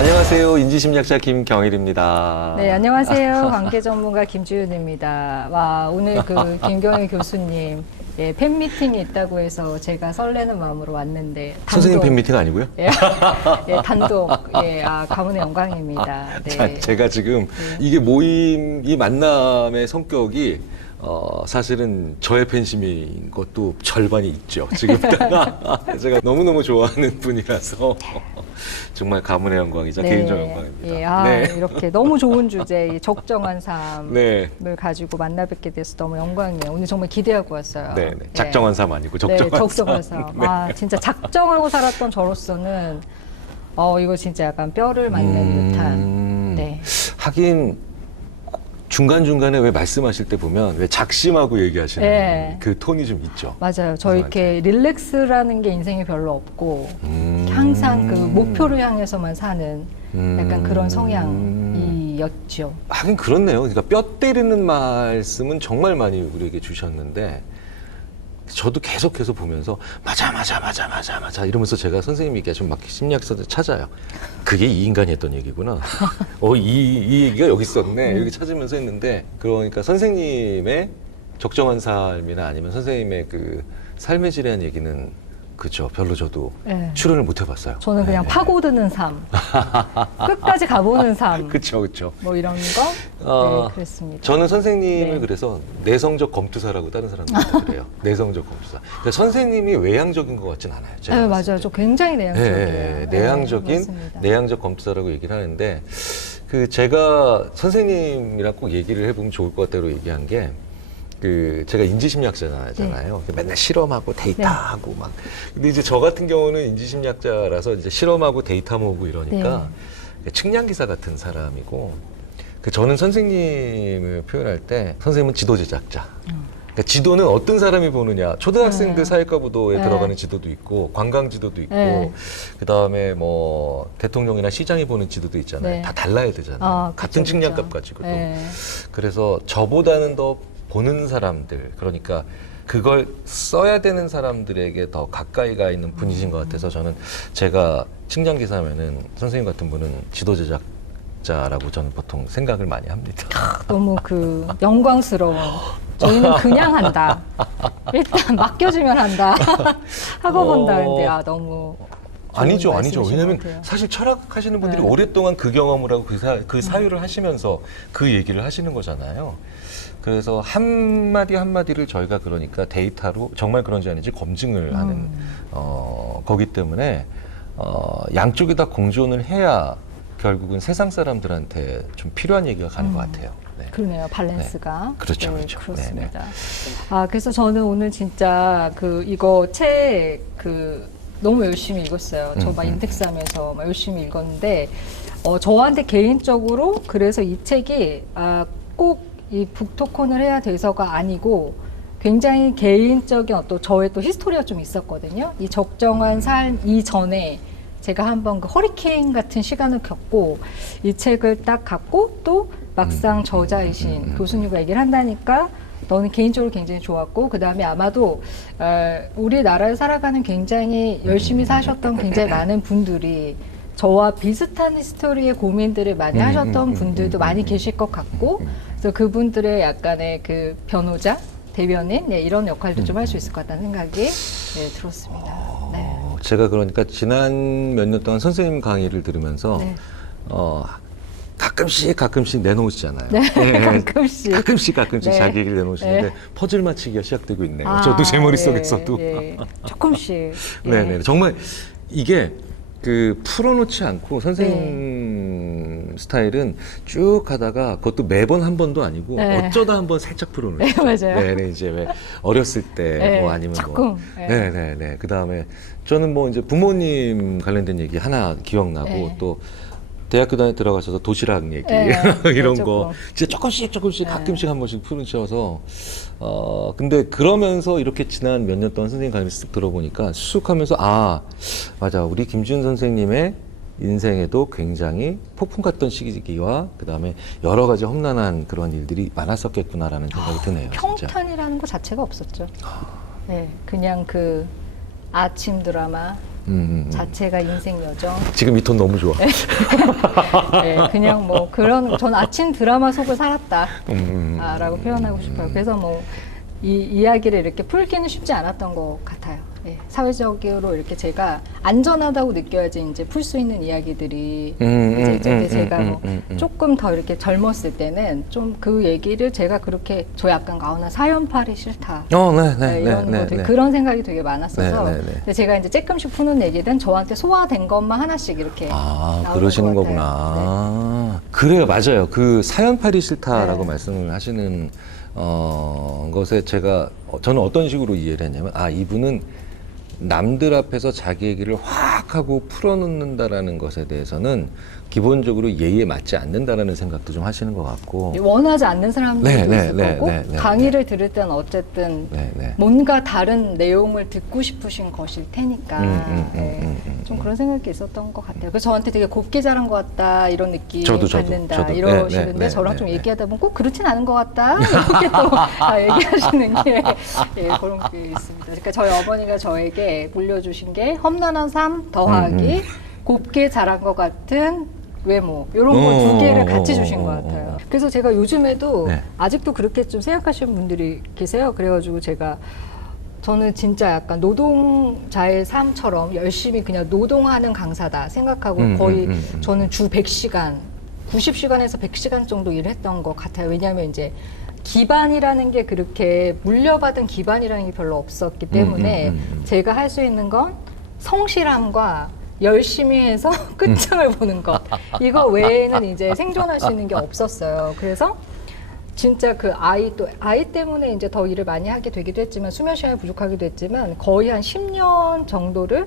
안녕하세요. 인지심리학자 김경일입니다. 네, 안녕하세요. 관계 전문가 김주윤입니다. 와, 오늘 그 김경일 교수님 예, 팬미팅이 있다고 해서 제가 설레는 마음으로 왔는데 선생님 팬미팅 아니고요? 예, 예, 단독 예, 가문의 영광입니다. 네. 자, 제가 지금 이게 모임, 이 만남의 성격이 사실은 저의 팬심인 것도 절반이 있죠. 지금 제가 너무너무 좋아하는 분이라서 정말 가문의 영광이자 네. 개인적 영광입니다. 예, 네. 이렇게 너무 좋은 주제, 이 적정한 삶을 네. 가지고 만나 뵙게 돼서 너무 영광이에요. 오늘 정말 기대하고 왔어요. 네, 네. 작정한 삶 아니고 네, 적정한 적정한 삶. 삶. 네. 아, 진짜 작정하고 살았던 저로서는 이거 진짜 약간 뼈를 맞는 듯한. 네. 하긴 중간중간에 왜 말씀하실 때 보면 왜 작심하고 얘기하시는 네. 그 톤이 좀 있죠. 맞아요. 저 이렇게 릴렉스라는 게 인생에 별로 없고 항상 그 목표를 향해서만 사는 약간 그런 성향이었죠. 하긴 그렇네요. 그러니까 뼈 때리는 말씀은 정말 많이 우리에게 주셨는데 저도 계속해서 보면서 맞아 이러면서 제가 선생님 얘기하시면 막 심리학서들 찾아요. 그게 이 인간이 했던 얘기구나. 이 얘기가 여기 있었네. 이렇게 찾으면서 했는데 그러니까 선생님의 적정한 삶이나 아니면 선생님의 그 삶의 질에 얘기는 그렇죠. 별로 저도 네. 출연을 못 해봤어요. 저는 그냥 네. 파고드는 삶, 끝까지 가보는 삶, 그렇죠. 뭐 이런 거, 네, 그랬습니다. 저는 선생님을 네. 그래서 내성적 검투사라고 다른 사람들한테 그래요. 내성적 검투사. 그러니까 선생님이 외향적인 것 같진 않아요. 제가 네, 봤을 맞아요. 때. 저 굉장히 내향적이에요. 네, 내향적인 맞습니다. 내향적 검투사라고 얘기를 하는데 그 제가 선생님이랑 꼭 얘기를 해보면 좋을 것 같다고 얘기한 게 그 제가 인지심리학자잖아요. 맨날 실험하고 데이터하고 막. 근데 이제 저 같은 경우는 인지심리학자라서 이제 실험하고 데이터 모으고 이러니까 측량 기사 같은 사람이고 그 저는 선생님을 표현할 때 선생님은 지도 제작자. 그러니까 지도는 어떤 사람이 보느냐. 초등학생들 사회과부도에 들어가는 지도도 있고 관광 지도도 있고 그다음에 뭐 대통령이나 시장이 보는 지도도 있잖아요. 네. 다 달라야 되잖아요. 아, 같은 그쵸, 측량값 그쵸. 가지고도. 네. 그래서 저보다는 더 보는 사람들, 그러니까 그걸 써야 되는 사람들에게 더 가까이 가 있는 분이신 것 같아서 저는 제가 측량 기사면은 선생님 같은 분은 지도 제작자라고 저는 보통 생각을 많이 합니다. 너무 그 영광스러워. 저희는 그냥 한다. 일단 맡겨주면 한다. 하고 본다. 근데 너무 아니죠. 말씀이신 왜냐면 것 같아요. 사실 철학하시는 분들이 네. 오랫동안 그 경험을 하고 그 사유를 하시면서 그 얘기를 하시는 거잖아요. 그래서 한마디 한마디를 저희가 그러니까 데이터로 정말 그런지 아닌지 검증을 하는 거기 때문에 양쪽이 다 공존을 해야 결국은 세상 사람들한테 좀 필요한 얘기가 가는 것 같아요. 네. 그러네요. 밸런스가. 네. 그렇죠, 네, 그렇죠. 그렇습니다. 그래서 저는 오늘 진짜 이거 책 너무 열심히 읽었어요. 저 막 인덱스하면서 막 열심히 읽었는데 저한테 개인적으로 그래서 이 책이 꼭 이 북토콘을 해야 돼서가 아니고 굉장히 개인적인 저의 또 히스토리가 좀 있었거든요. 이 적정한 삶 이전에 제가 한번 그 허리케인 같은 시간을 겪고 이 책을 딱 갖고 또 막상 저자이신 교수님과 얘기를 한다니까 너는 개인적으로 굉장히 좋았고 그 다음에 아마도 우리나라를 살아가는 굉장히 열심히 사셨던 굉장히 많은 분들이 저와 비슷한 히스토리의 고민들을 많이 하셨던 분들도 많이 계실 것 같고 그래서 그분들의 약간의 그 변호자, 대변인 이런 역할도 좀 할 수 있을 것 같다는 생각이 들었습니다. 네. 제가 그러니까 지난 몇 년 동안 선생님 강의를 들으면서 네. 가끔씩 내놓으시잖아요. 네, 가끔씩. 가끔씩 네. 자기 얘기를 내놓으시는데 네. 퍼즐 맞히기가 시작되고 있네요. 저도 제 머릿속에서도. 조금씩. 네네. 정말 이게 그 풀어놓지 않고 선생님 스타일은 쭉 가다가 그것도 매번 한 번도 아니고 어쩌다 한 번 살짝 풀어놓죠. 네, 맞아요. 네네. 이제 왜 어렸을 때 뭐 아니면 조금. 네네네. 그 다음에 저는 뭐 이제 부모님 관련된 얘기 하나 기억나고 또 대학교 다닐 들어가셔서 도시락 얘기 이런 거 진짜 조금씩 가끔씩 한 번씩 풀으셔서 근데 그러면서 이렇게 지난 몇 년 동안 선생님 강의를 쓱 들어보니까 쑥하면서 맞아 우리 김지윤 선생님의 인생에도 굉장히 폭풍 같던 시기와 그다음에 여러 가지 험난한 그런 일들이 많았었겠구나라는 생각이 드네요. 평탄이라는 거 자체가 없었죠. 네, 그냥 그 아침 드라마 자체가 인생 여정. 지금 이 톤 너무 좋아. 네, 그냥 뭐 그런 전 아침 드라마 속을 살았다 라고 표현하고 싶어요. 그래서 뭐 이 이야기를 이렇게 풀기는 쉽지 않았던 것 같아요. 예, 사회적으로 이렇게 제가 안전하다고 느껴야지 이제 풀 수 있는 이야기들이 이제 제가 뭐 조금 더 이렇게 젊었을 때는 좀 그 얘기를 제가 그렇게 저 약간 나 사연팔이 싫다. 이런 것들 그런 생각이 되게 많았어서 근데 제가 이제 조금씩 푸는 얘기든 저한테 소화된 것만 하나씩 이렇게 그러시는 것 거구나. 같아요. 그래요, 맞아요. 그 사연팔이 싫다라고 네. 말씀을 하시는 것에 저는 어떤 식으로 이해를 했냐면 이분은 남들 앞에서 자기 얘기를 확 하고 풀어놓는다라는 것에 대해서는 기본적으로 예의에 맞지 않는다라는 생각도 좀 하시는 것 같고. 원하지 않는 사람들도 있을 거고 네, 강의를 들을 때는 어쨌든 뭔가 다른 내용을 듣고 싶으신 것일 테니까 좀 그런 생각이 있었던 것 같아요. 그래서 저한테 되게 곱게 자란 것 같다 이런 느낌 받는다 이러시는데 저랑 좀 얘기하다 보면 꼭 그렇진 않은 것 같다 이렇게 또 얘기하시는 게 그런 게 있습니다. 그러니까 저희 어머니가 저에게 물려주신 게 험난한 삶 더하기 곱게 자란 것 같은 외모 이런 거 두 개를 같이 주신 것 같아요. 그래서 제가 요즘에도 아직도 그렇게 좀 생각하시는 분들이 계세요. 그래가지고 저는 진짜 약간 노동자의 삶처럼 열심히 그냥 노동하는 강사다 생각하고 거의 저는 주 100시간, 90시간에서 100시간 정도 일했던 것 같아요. 왜냐하면 이제 기반이라는 게 그렇게 물려받은 기반이라는 게 별로 없었기 때문에 제가 할 수 있는 건 성실함과 열심히 해서 끝장을 보는 것. 이거 외에는 이제 생존할 수 있는 게 없었어요. 그래서 진짜 그 아이 때문에 이제 더 일을 많이 하게 되기도 했지만 수면 시간이 부족하기도 했지만 거의 한 10년 정도를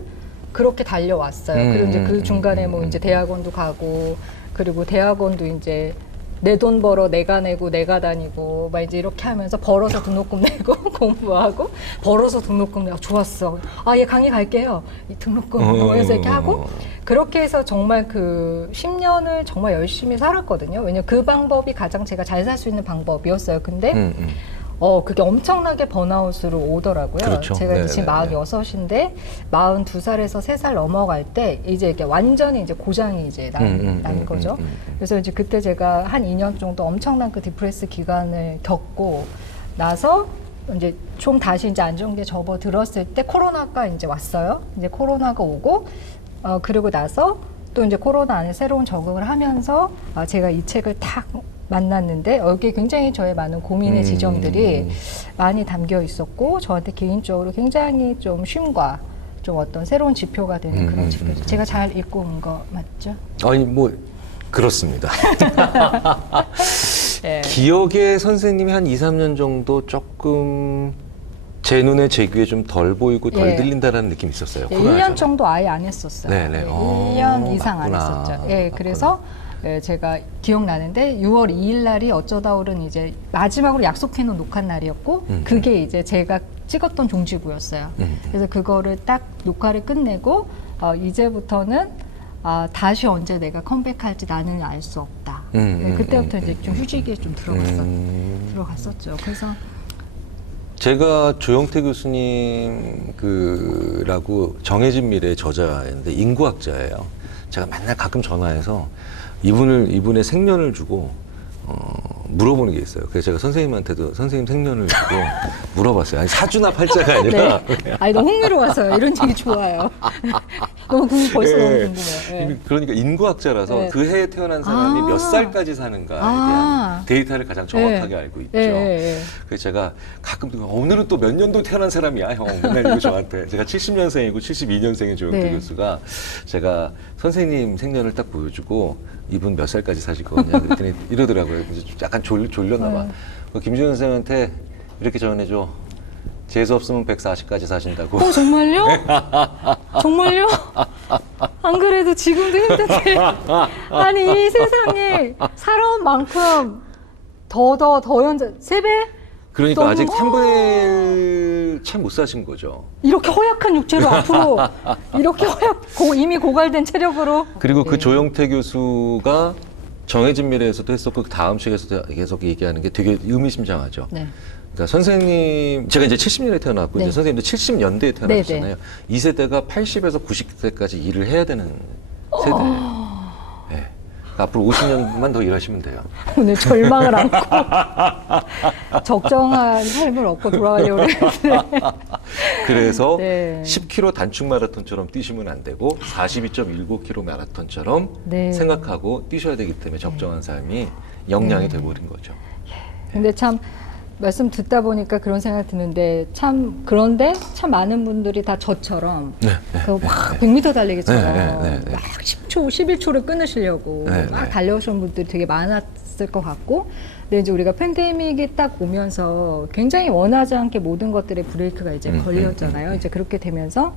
그렇게 달려왔어요. 그리고 이제 그 중간에 뭐 이제 대학원도 가고 그리고 대학원도 이제 내 돈 벌어 내가 내고 내가 다니고 막 이제 이렇게 하면서 벌어서 등록금 내고 공부하고 벌어서 등록금 내고 좋았어. 얘 강의 갈게요. 이 등록금 모여서 이렇게 하고 그렇게 해서 정말 그 10년을 정말 열심히 살았거든요. 왜냐면 그 방법이 가장 제가 잘 살 수 있는 방법이었어요. 근데 그게 엄청나게 번아웃으로 오더라고요. 그렇죠. 제가 이제 지금 46인데 42살에서 3살 넘어갈 때 이제 이게 완전히 이제 고장이 이제 난 거죠. 그래서 이제 그때 제가 한 2년 정도 엄청난 그 디프레스 기간을 겪고 나서 이제 좀 다시 이제 안정기에 접어들었을 때 코로나가 이제 왔어요. 이제 코로나가 오고 그리고 나서 또 이제 코로나 안에 새로운 적응을 하면서 제가 이 책을 탁 만났는데 여기에 굉장히 저의 많은 고민의 지점들이 많이 담겨 있었고 저한테 개인적으로 굉장히 좀 쉼과 좀 어떤 새로운 지표가 되는 그런 책이었어요. 제가 잘 읽고 온 거 맞죠? 아니 뭐 그렇습니다. 기억에 선생님이 한 2, 3년 정도 조금 제 눈에 제 귀에 좀 덜 보이고 덜 들린다라는 느낌이 있었어요. 1년 정도 아예 안 했었어요. 1년 이상 안 맞구나. 했었죠. 그래서 제가 기억나는데 6월 2일 날이 어쩌다 오른 이제 마지막으로 약속해놓은 녹화 날이었고 그게 이제 제가 찍었던 종지부였어요. 그래서 그거를 딱 녹화를 끝내고 이제부터는 다시 언제 내가 컴백할지 나는 알 수 없다. 그때부터 이제 좀 휴직에 좀 들어갔었죠. 그래서 제가 조영태 교수님 라고 정해진 미래의 저자인데 인구학자예요. 제가 맨날 가끔 전화해서 이분의 생년을 주고 물어보는 게 있어요. 그래서 제가 선생님한테도 선생님 생년을 주고 물어봤어요. 아니 사주나 팔자가 아니라. 너무 흥미로워서요. 이런 얘기 좋아요. 너무 벌써 너무 궁금해요. 그러니까 인구학자라서 그 해에 태어난 사람이 몇 살까지 사는가에 대한 데이터를 가장 정확하게 알고 있죠. 그래서 제가 가끔 오늘은 또 몇 년도 태어난 사람이야 형 맨날 이거 저한테. 제가 70년생이고 72년생인 조영태 교수가 제가 선생님 생년을 딱 보여주고 이분 몇 살까지 사실 거냐 그랬더니 이러더라고요. 약간 졸렸나 봐. 김지현 선생한테 이렇게 전해줘. 재수 없으면 140까지 사신다고. 정말요? 정말요? 안 그래도 지금도 힘든데. 아니 이 세상에 살아온 만큼 더 연자 3배? 그러니까 아직 3분의 1 참 못 사신 거죠. 이렇게 허약한 육체로 앞으로 이렇게 이미 고갈된 체력으로. 그리고 그 조영태 교수가 정해진 미래에서도 했었고 그 다음 책에서도 계속 얘기하는 게 되게 의미심장하죠. 네. 그러니까 선생님, 제가 이제 70년에 태어났고 네. 이제 선생님도 70년대에 태어나셨잖아요. 네, 이 세대가 80에서 90세까지 일을 해야 되는 세대예요. 네. 앞으로 50년만 더 일하시면 돼요. 오늘 절망을 안고 적정한 삶을 얻고 돌아가려고 했는데 그래서 네. 10km 단축 마라톤처럼 뛰시면 안 되고 42.19km 마라톤처럼 네. 생각하고 뛰셔야 되기 때문에 적정한 삶이 역량이 돼버린 거죠. 근데 참 말씀 듣다 보니까 그런 생각 드는데 참 그런데 참 많은 분들이 다 저처럼 막 100m 달리기처럼 막 10초, 11초를 끊으시려고 막 달려오시는 분들이 되게 많았을 것 같고 근데 이제 우리가 팬데믹이 딱 오면서 굉장히 원하지 않게 모든 것들의 브레이크가 이제 걸렸잖아요. 이제 그렇게 되면서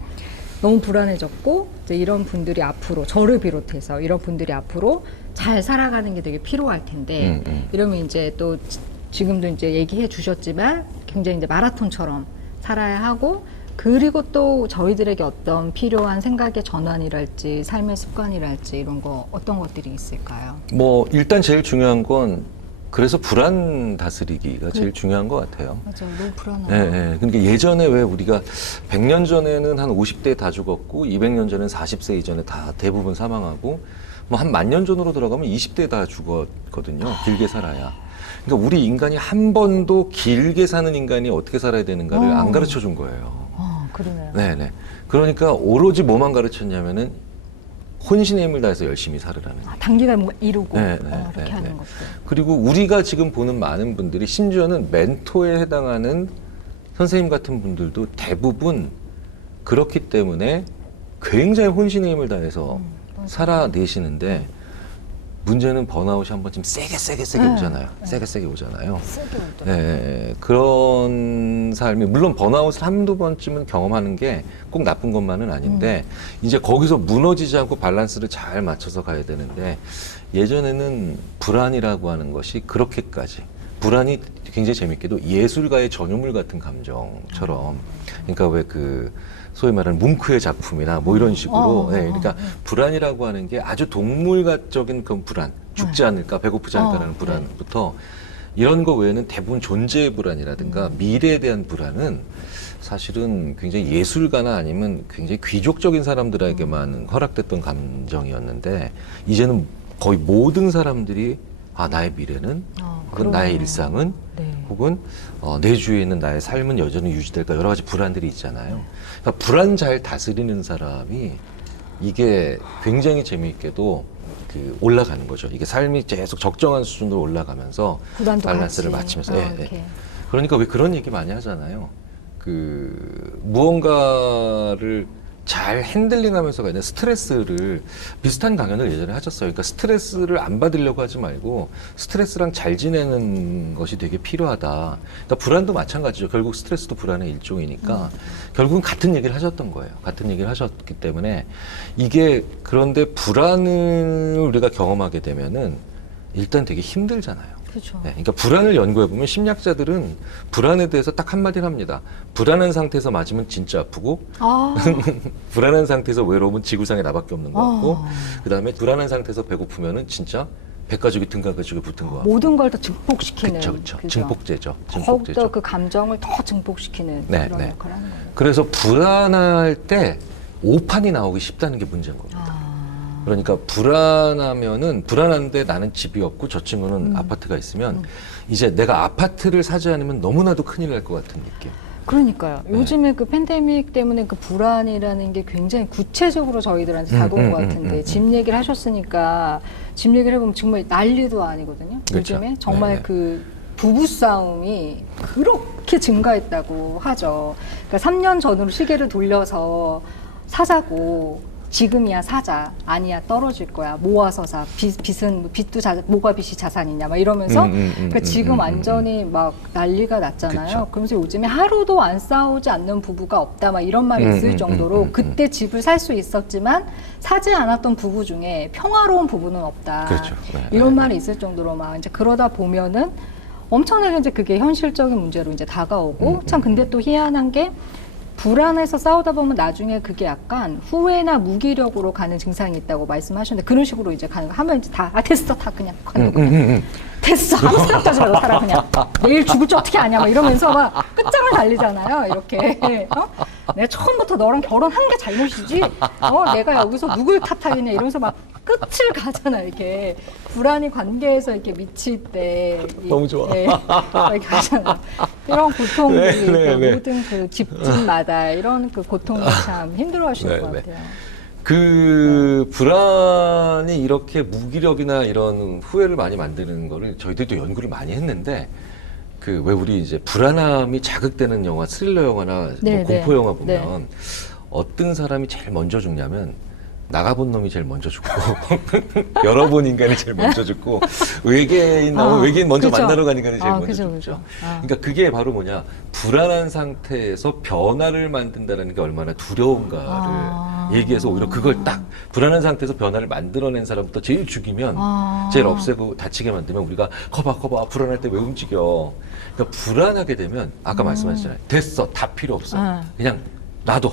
너무 불안해졌고 이제 이런 분들이 앞으로 저를 비롯해서 이런 분들이 앞으로 잘 살아가는 게 되게 필요할 텐데 이러면 이제 또 지금도 이제 얘기해 주셨지만 굉장히 이제 마라톤처럼 살아야 하고 그리고 또 저희들에게 어떤 필요한 생각의 전환이랄지 삶의 습관이랄지 이런 거 어떤 것들이 있을까요? 뭐 일단 제일 중요한 건 그래서 불안 다스리기가 제일 중요한 것 같아요. 맞아요. 너무 불안하고. 네, 네. 그러니까 예전에 왜 우리가 100년 전에는 한 50대에 다 죽었고 200년 전에는 40세 이전에 다 대부분 사망하고 뭐 한 1000년 전으로 들어가면 20대에 다 죽었거든요. 길게 살아야. 그러니까 우리 인간이 한 번도 길게 사는 인간이 어떻게 살아야 되는가를 안 가르쳐 준 거예요. 그러네요. 네네. 그러니까 오로지 뭐만 가르쳤냐면은 혼신의 힘을 다해서 열심히 살으라는 거예요. 단기간 이루고 네, 이렇게 하는 것들. 그리고 우리가 지금 보는 많은 분들이 심지어는 멘토에 해당하는 선생님 같은 분들도 대부분 그렇기 때문에 굉장히 혼신의 힘을 다해서 살아내시는데 문제는 번아웃이 한 번쯤 세게 오잖아요. 세게 오잖아요. 네, 그런 삶이 물론 번아웃을 한두 번쯤은 경험하는 게 꼭 나쁜 것만은 아닌데 이제 거기서 무너지지 않고 밸런스를 잘 맞춰서 가야 되는데 예전에는 불안이라고 하는 것이 그렇게까지 불안이 굉장히 재밌게도 예술가의 전유물 같은 감정처럼 그러니까 왜 그 소위 말하는 뭉크의 작품이나 뭐 이런 식으로 그러니까 불안이라고 하는 게 아주 동물학적인 그런 불안 죽지 않을까 배고프지 않을까라는 불안부터 이런 거 외에는 대부분 존재의 불안이라든가 미래에 대한 불안은 사실은 굉장히 예술가나 아니면 굉장히 귀족적인 사람들에게만 허락됐던 감정이었는데 이제는 거의 모든 사람들이 아 나의 미래는 혹은 나의 일상은 혹은 내 주위에 있는 나의 삶은 여전히 유지될까 여러 가지 불안들이 있잖아요. 그러니까 불안 잘 다스리는 사람이 이게 굉장히 재미있게도 그 올라가는 거죠. 이게 삶이 계속 적정한 수준으로 올라가면서 밸런스를 맞추면서. 그러니까 왜 그런 얘기 많이 하잖아요. 그 무언가를 잘 핸들링하면서 가야 돼. 스트레스를 비슷한 강연을 예전에 하셨어요. 그러니까 스트레스를 안 받으려고 하지 말고 스트레스랑 잘 지내는 것이 되게 필요하다. 그러니까 불안도 마찬가지죠. 결국 스트레스도 불안의 일종이니까 결국은 같은 얘기를 하셨던 거예요. 같은 얘기를 하셨기 때문에 이게 그런데 불안을 우리가 경험하게 되면은 일단 되게 힘들잖아요. 그렇죠. 네, 그러니까 불안을 연구해 보면 심리학자들은 불안에 대해서 딱 한마디를 합니다. 불안한 상태에서 맞으면 진짜 아프고 불안한 상태에서 외로우면 지구상에 나밖에 없는 것 같고 그다음에 불안한 상태에서 배고프면은 진짜 백가죽이 등가죽이 붙은 거 같고 모든 걸 다 증폭시키는 그쵸. 증폭제죠. 더욱더 그 감정을 더 증폭시키는 그런 역할을 하는 거예요. 그래서 불안할 때 오판이 나오기 쉽다는 게 문제인 겁니다. 그러니까 불안하면은 불안한데 나는 집이 없고 저 친구는 아파트가 있으면 이제 내가 아파트를 사지 않으면 너무나도 큰일 날 것 같은 느낌. 그러니까요. 요즘에 그 팬데믹 때문에 그 불안이라는 게 굉장히 구체적으로 저희들한테 다가온 것 같은데 집 얘기를 하셨으니까 집 얘기를 해보면 정말 난리도 아니거든요. 그렇죠. 요즘에 정말 그 부부 싸움이 그렇게 증가했다고 하죠. 그러니까 3년 전으로 시계를 돌려서 사자고 지금이야 사자 아니야 떨어질 거야 모아서 사 빚은 빚도 뭐가 빚이 자산이냐 막 이러면서 그러니까 지금 완전히 막 난리가 났잖아요. 그쵸. 그러면서 요즘에 하루도 안 싸우지 않는 부부가 없다 막 이런 말이 있을 정도로 그때 집을 살 수 있었지만 사지 않았던 부부 중에 평화로운 부부는 없다. 그렇죠. 이런 말이 있을 정도로 막 이제 그러다 보면은 엄청나게 이제 그게 현실적인 문제로 이제 다가오고 참 근데 또 희한한 게 불안해서 싸우다 보면 나중에 그게 약간 후회나 무기력으로 가는 증상이 있다고 말씀하셨는데 그런 식으로 이제 가는 거 하면 이제 다 됐어 다 그냥 가는 거 됐어 아무 생각하지 말고 살아 그냥 내일 죽을 줄 어떻게 아냐 막 이러면서 막 끝장을 달리잖아요 이렇게 내가 처음부터 너랑 결혼한 게 잘못이지 내가 여기서 누굴 탓하겠냐 이러면서 막 끝을 가잖아 이렇게 불안이 관계에서 이렇게 미칠 때 너무 좋아. 이렇게 하잖아 이런 고통이 네. 모든 그 집집마다 이런 그 고통을 참 힘들어하시는 것 같아요. 그 불안이 이렇게 무기력이나 이런 후회를 많이 만드는 거를 저희들도 연구를 많이 했는데 그 왜 우리 이제 불안함이 자극되는 영화 스릴러 영화나 뭐 공포 영화 보면 어떤 사람이 제일 먼저 죽냐면 나가본 놈이 제일 먼저 죽고 열어본 인간이 제일 먼저 죽고 외계인 먼저 그쵸. 만나러 간 인간이 제일 먼저 그죠, 죽죠. 그죠. 그러니까 그게 바로 뭐냐 불안한 상태에서 변화를 만든다는 게 얼마나 두려운가를 얘기해서 오히려 그걸 딱 불안한 상태에서 변화를 만들어낸 사람부터 제일 죽이면 제일 없애고 다치게 만들면 우리가 거봐 불안할 때 왜 움직여. 그러니까 불안하게 되면 아까 말씀하셨잖아요. 됐어 다 필요 없어. 그냥 놔둬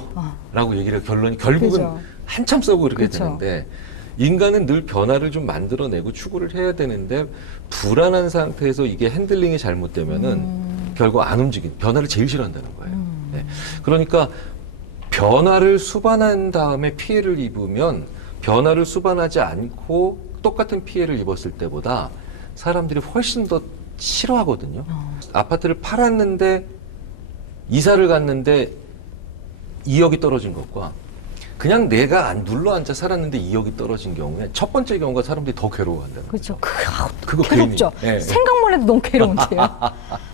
라고 얘기를 결론이 결국은 그죠. 한참 써고 그렇게 그쵸. 되는데 인간은 늘 변화를 좀 만들어내고 추구를 해야 되는데 불안한 상태에서 이게 핸들링이 잘못되면은 결국 안 움직인 변화를 제일 싫어한다는 거예요. 네. 그러니까 변화를 수반한 다음에 피해를 입으면 변화를 수반하지 않고 똑같은 피해를 입었을 때보다 사람들이 훨씬 더 싫어하거든요. 아파트를 팔았는데 이사를 갔는데 2억이 떨어진 것과 그냥 내가 안 눌러앉아 살았는데 2억이 떨어진 경우에 첫 번째 경우가 사람들이 더 괴로워한다는 그렇죠. 그거 괴롭죠. 괜히, 네. 생각만 해도 너무 괴로운데요.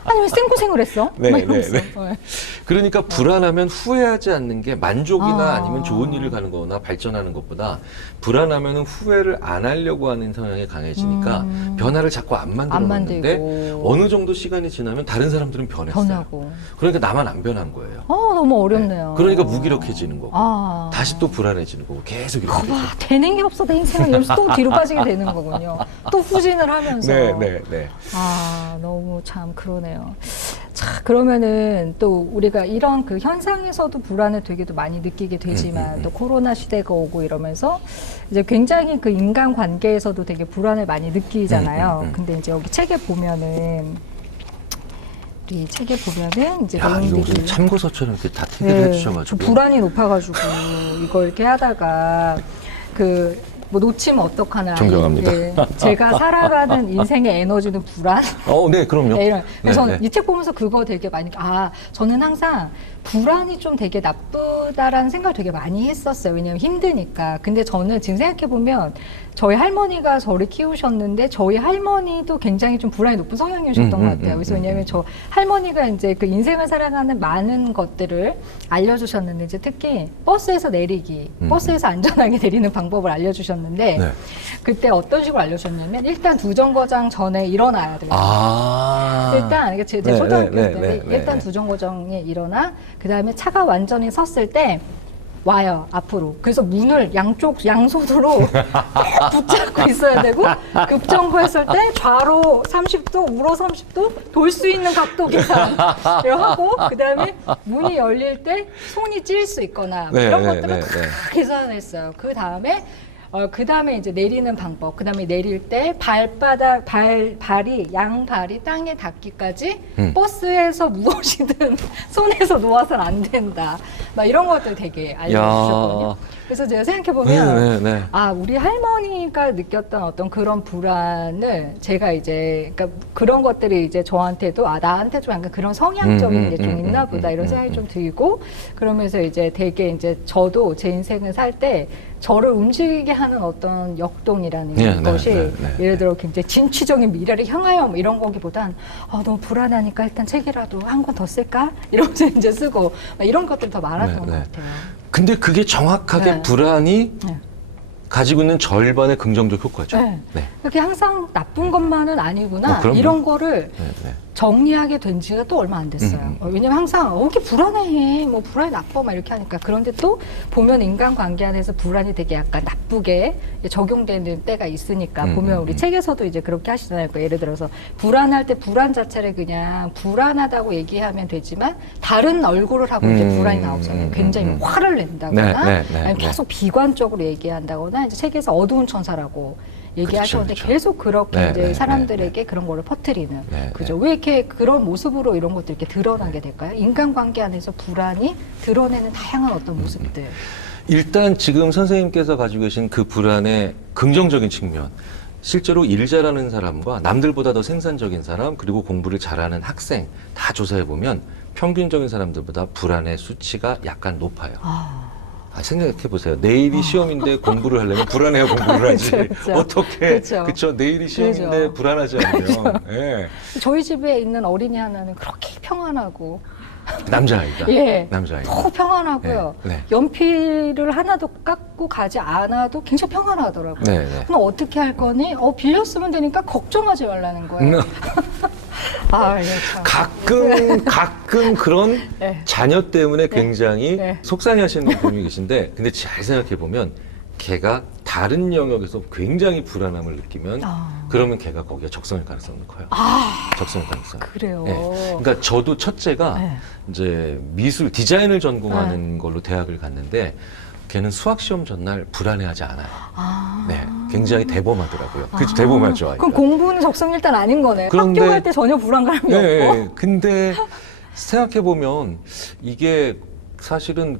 아니 왜 생고생을 했어? 네, 막 이러면서. 네. 그러니까 불안하면 후회하지 않는 게 만족이나 아니면 좋은 일을 가는 거나 발전하는 것보다 불안하면은 후회를 안 하려고 하는 성향이 강해지니까 변화를 자꾸 안 만들었는데 만들고. 어느 정도 시간이 지나면 다른 사람들은 변했어요. 변하고. 그러니까 나만 안 변한 거예요. 너무 어렵네요. 그러니까 무기력해지는 거고 다시 또 불안해지는 거고 계속 이렇게 되죠. 되는 게 없어 내 인생은 이러면서 또 뒤로 빠지게 되는 거군요. 또 후진을 하면서. 네. 너무 참 그러네요. 자, 그러면은 또 우리가 이런 그 현상에서도 불안을 되게 또 많이 느끼게 되지만 또 코로나 시대가 오고 이러면서 이제 굉장히 그 인간 관계에서도 되게 불안을 많이 느끼잖아요. 근데 이제 여기 책에 보면은 우리 책에 보면은 이제 야, 이거 무슨 내용들이 참고서처럼 이렇게 다 티를 해주셔가지고. 저 불안이 높아가지고 이거 이렇게 하다가 뭐 놓치면 어떡하나. 존경합니다. 제가 살아가는 인생의 에너지는 불안. 네, 그럼요. 네, 그래서 네. 이 책 보면서 그거 되게 많이 저는 항상 불안이 좀 되게 나쁘다라는 생각을 되게 많이 했었어요. 왜냐면 힘드니까. 근데 저는 지금 생각해보면 저희 할머니가 저를 키우셨는데 저희 할머니도 굉장히 좀 불안이 높은 성향이셨던 것 같아요. 그래서 왜냐면 저 할머니가 이제 그 인생을 살아가는 많은 것들을 알려주셨는데 이제 특히 버스에서 내리기, 버스에서 안전하게 내리는 방법을 알려주셨는데 네. 그때 어떤 식으로 알려주셨냐면 일단 두 정거장 전에 일어나야 돼요. 일단 제 초등학교 때 일단 두 정거장에 일어나 그 다음에 차가 완전히 섰을 때 와요 앞으로. 그래서 문을 양손으로 붙잡고 있어야 되고 급정거했을 때 좌로 30도, 우로 30도 돌 수 있는 각도 계산을 하고 그 다음에 문이 열릴 때 손이 찔 수 있거나 이런 것들을 다 계산했어요. 그 다음에 이제 내리는 방법, 그 다음에 내릴 때 양발이 땅에 닿기까지 버스에서 무엇이든 손에서 놓아서는 안 된다. 막 이런 것들 되게 알려주셨거든요. 그래서 제가 생각해보면, 우리 할머니가 느꼈던 어떤 그런 불안을 제가 이제, 그러니까 그런 것들이 이제 저한테도, 나한테 좀 약간 그런 성향적인 게 좀 있나 보다 이런 생각이 좀 들고, 그러면서 이제 되게 이제 저도 제 인생을 살 때 저를 움직이게 하는 어떤 역동이라는 것이 예를 들어 굉장히 진취적인 미래를 향하여 뭐 이런 거기보단 너무 불안하니까 일단 책이라도 한 권 더 쓸까? 이러면서 이제 쓰고 이런 것들이 더 많았던 것 같아요. 근데 그게 정확하게 불안이 가지고 있는 절반의 긍정적 효과죠. 그게 항상 나쁜 것만은 아니구나. 그럼요. 이런 거를 정리하게 된 지가 또 얼마 안 됐어요. 왜냐면 항상 이렇게 불안해, 뭐 불안이 나빠 막 이렇게 하니까. 그런데 또 보면 인간관계 안에서 불안이 되게 약간 나쁘게 적용되는 때가 있으니까 보면 우리 책에서도 이제 그렇게 하시잖아요. 그 예를 들어서 불안할 때 불안 자체를 그냥 불안하다고 얘기하면 되지만 다른 얼굴을 하고 이제 불안이 나오잖아요. 굉장히 화를 낸다거나 아니면 계속 비관적으로 얘기한다거나 이제 책에서 어두운 천사라고 얘기하셨는데 그렇죠. 계속 그렇게 이제 사람들에게 그런 거를 퍼뜨리는 그죠? 왜 이렇게 그런 모습으로 이런 것들이 이렇게 드러나게 될까요? 인간관계 안에서 불안이 드러내는 다양한 어떤 모습들. 일단 지금 선생님께서 가지고 계신 그 불안의 긍정적인 측면, 실제로 일 잘하는 사람과 남들보다 더 생산적인 사람, 그리고 공부를 잘하는 학생 다 조사해 보면 평균적인 사람들보다 불안의 수치가 약간 높아요. 생각해 보세요. 내일이 시험인데 공부를 하려면 불안해야 공부를 하지. 그렇죠. 어떻게? 그렇죠. 그쵸. 내일이 시험인데 그렇죠. 불안하지 않으면. 예. 저희 집에 있는 어린이 하나는 그렇게 평안하고 남자아이다. 예. 남자아이다. 너무 평안하고요. 네. 연필을 하나도 깎고 가지 않아도 굉장히 평안하더라고요. 네, 네. 그럼 어떻게 할 거니? 빌려 쓰면 되니까 걱정하지 말라는 거예요. 아, 예, 참. 가끔 그런 네. 자녀 때문에 굉장히 네. 속상해하시는 분이 계신데, 근데 잘 생각해 보면 걔가 다른 영역에서 굉장히 불안함을 느끼면 그러면 걔가 거기에 적성일 가능성이 커요. 적성일 가능성. 그래요. 그러니까 저도 첫째가 네. 이제 미술 디자인을 전공하는 걸로 대학을 갔는데 걔는 수학 시험 전날 불안해하지 않아요. 네, 굉장히 대범하더라고요. 그 대범하죠. 아이가. 그럼 공부는 적성일단 아닌 거네. 그런데- 학교 갈 때 전혀 불안감이 없고. 네, 근데 생각해 보면 이게 사실은